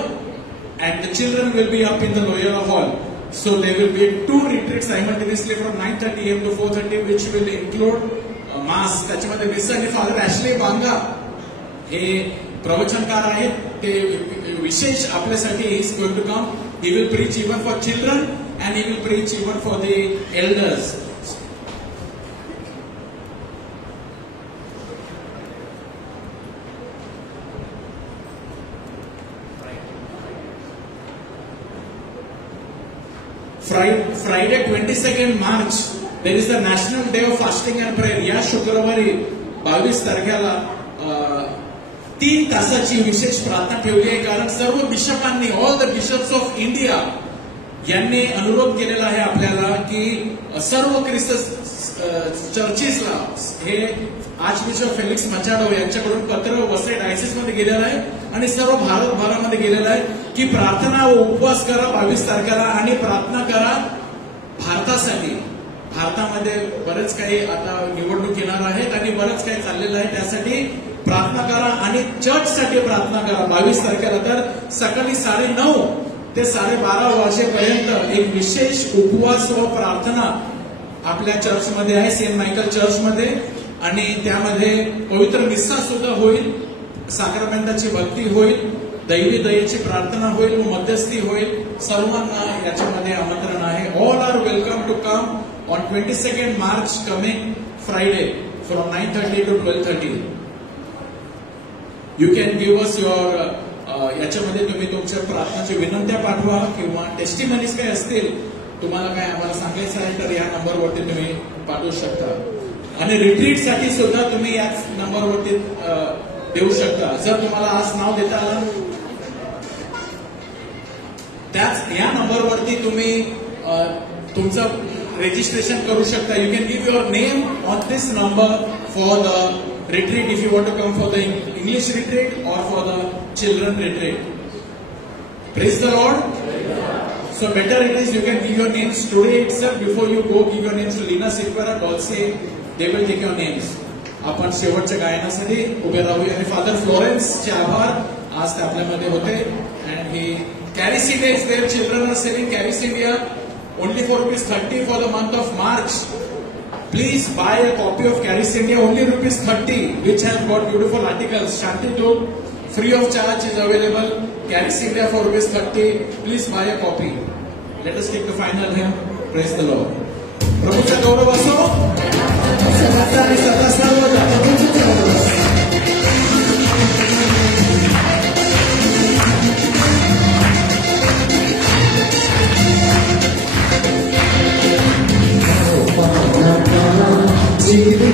and the children will be up in the Loyola Hall. So there will be 2 retreats simultaneously from 9:30 AM to 4:30, which will include mass. त्याच्यामध्ये mister आणि father ॲशली बांगा हे प्रवचनकार आहेत. ते विशेष आपल्यासाठी he is going to come. He will preach even for children and he will preach even for the elders. Friday 22nd March, there is the National Day of Fasting and Prayer. या शुक्रवारी 22 तारखेला 3 तासाची विशेष प्रार्थना ठेवली आहे. कारण सर्व बिशपांनी, all the bishops of India यांनी अनुरोध केलेला आहे आपल्याला की सर्व ख्रिस्त चर्चेसला हे आर्चबिशप फेलिक्स मचाडो यांच्याकडून पत्र वसई डायसिस मध्ये गेलेलं आहे आणि सर्व भारतभरामध्ये गेलेलं आहे की प्रार्थना व उपवास करा 22 तारखेला आणि प्रार्थना करा भारतासाठी. भारतामध्ये बरेच काही आता निवडणूक येणार आहेत आणि बरेच काही चाललेलं आहे. त्यासाठी प्रार्थना करा आणि चर्चसाठी प्रार्थना करा 22 तारखेला. तर सकाळी 9:30 ते 12:30 वाजेपर्यंत एक विशेष उपवास व प्रार्थना आपल्या चर्चमध्ये आहे, सेंट मायकल चर्चमध्ये. आणि त्यामध्ये पवित्र मिस्सा सुद्धा होईल, साक्रमेंटाची भक्ती होईल, दैवी दयेची प्रार्थना होईल व मध्यस्थी होईल. सर्वांना याच्यामध्ये आमंत्रण आहे. All are welcome to come on 22nd March coming Friday from 9:30 to 12:30. You can give us your याच्यामध्ये तुम्ही तुमच्या प्रार्थनाची विनंत्या पाठवा किंवा टेस्टिमनीज काही असतील, तुम्हाला काय आम्हाला सांगायचं आहे तर या नंबरवरती तुम्ही पाठवू शकता. आणि रिट्रीटसाठी सुद्धा तुम्ही याच नंबरवरती देऊ शकता. जर तुम्हाला आज नाव देता आलं त्याच या नंबरवरती तुम्ही तुमचं रजिस्ट्रेशन करू शकता. You can give your name on this number for the retreat if you want to come for the English retreat or for the children retreat. Praise the Lord. So better it is you can give your names today itself before you go. Give your names to Lina Sequeira, Dulce. They will take your names. आपण शेवटच्या गायनासाठी उभे राहूया. आणि father फ्लोरेन्सचे आभार आज ते आपल्यामध्ये होते. And he Caris India is there. Children are selling Caris India only for ₹30 for the month of March. Please buy a copy of Caris India, only ₹30, which has got beautiful articles. Shanti Tool, free of charge is available. Caris India for ₹30. Please buy a copy. Let us take the final hymn. Praise the Lord. प्रभूचा गौरव असो. आता आणि सदा सर्वदा प्रभूचा गौरव असो. जीवित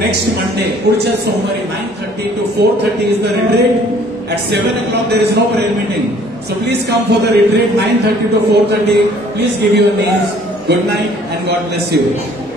Next Monday, पुढच्या सोमवारी 9:30 to 4:30 is the retreat. At 7 o'clock there is no prayer meeting. So please come for the retreat 9:30 to 4:30. Please give your names. Good night and God bless you.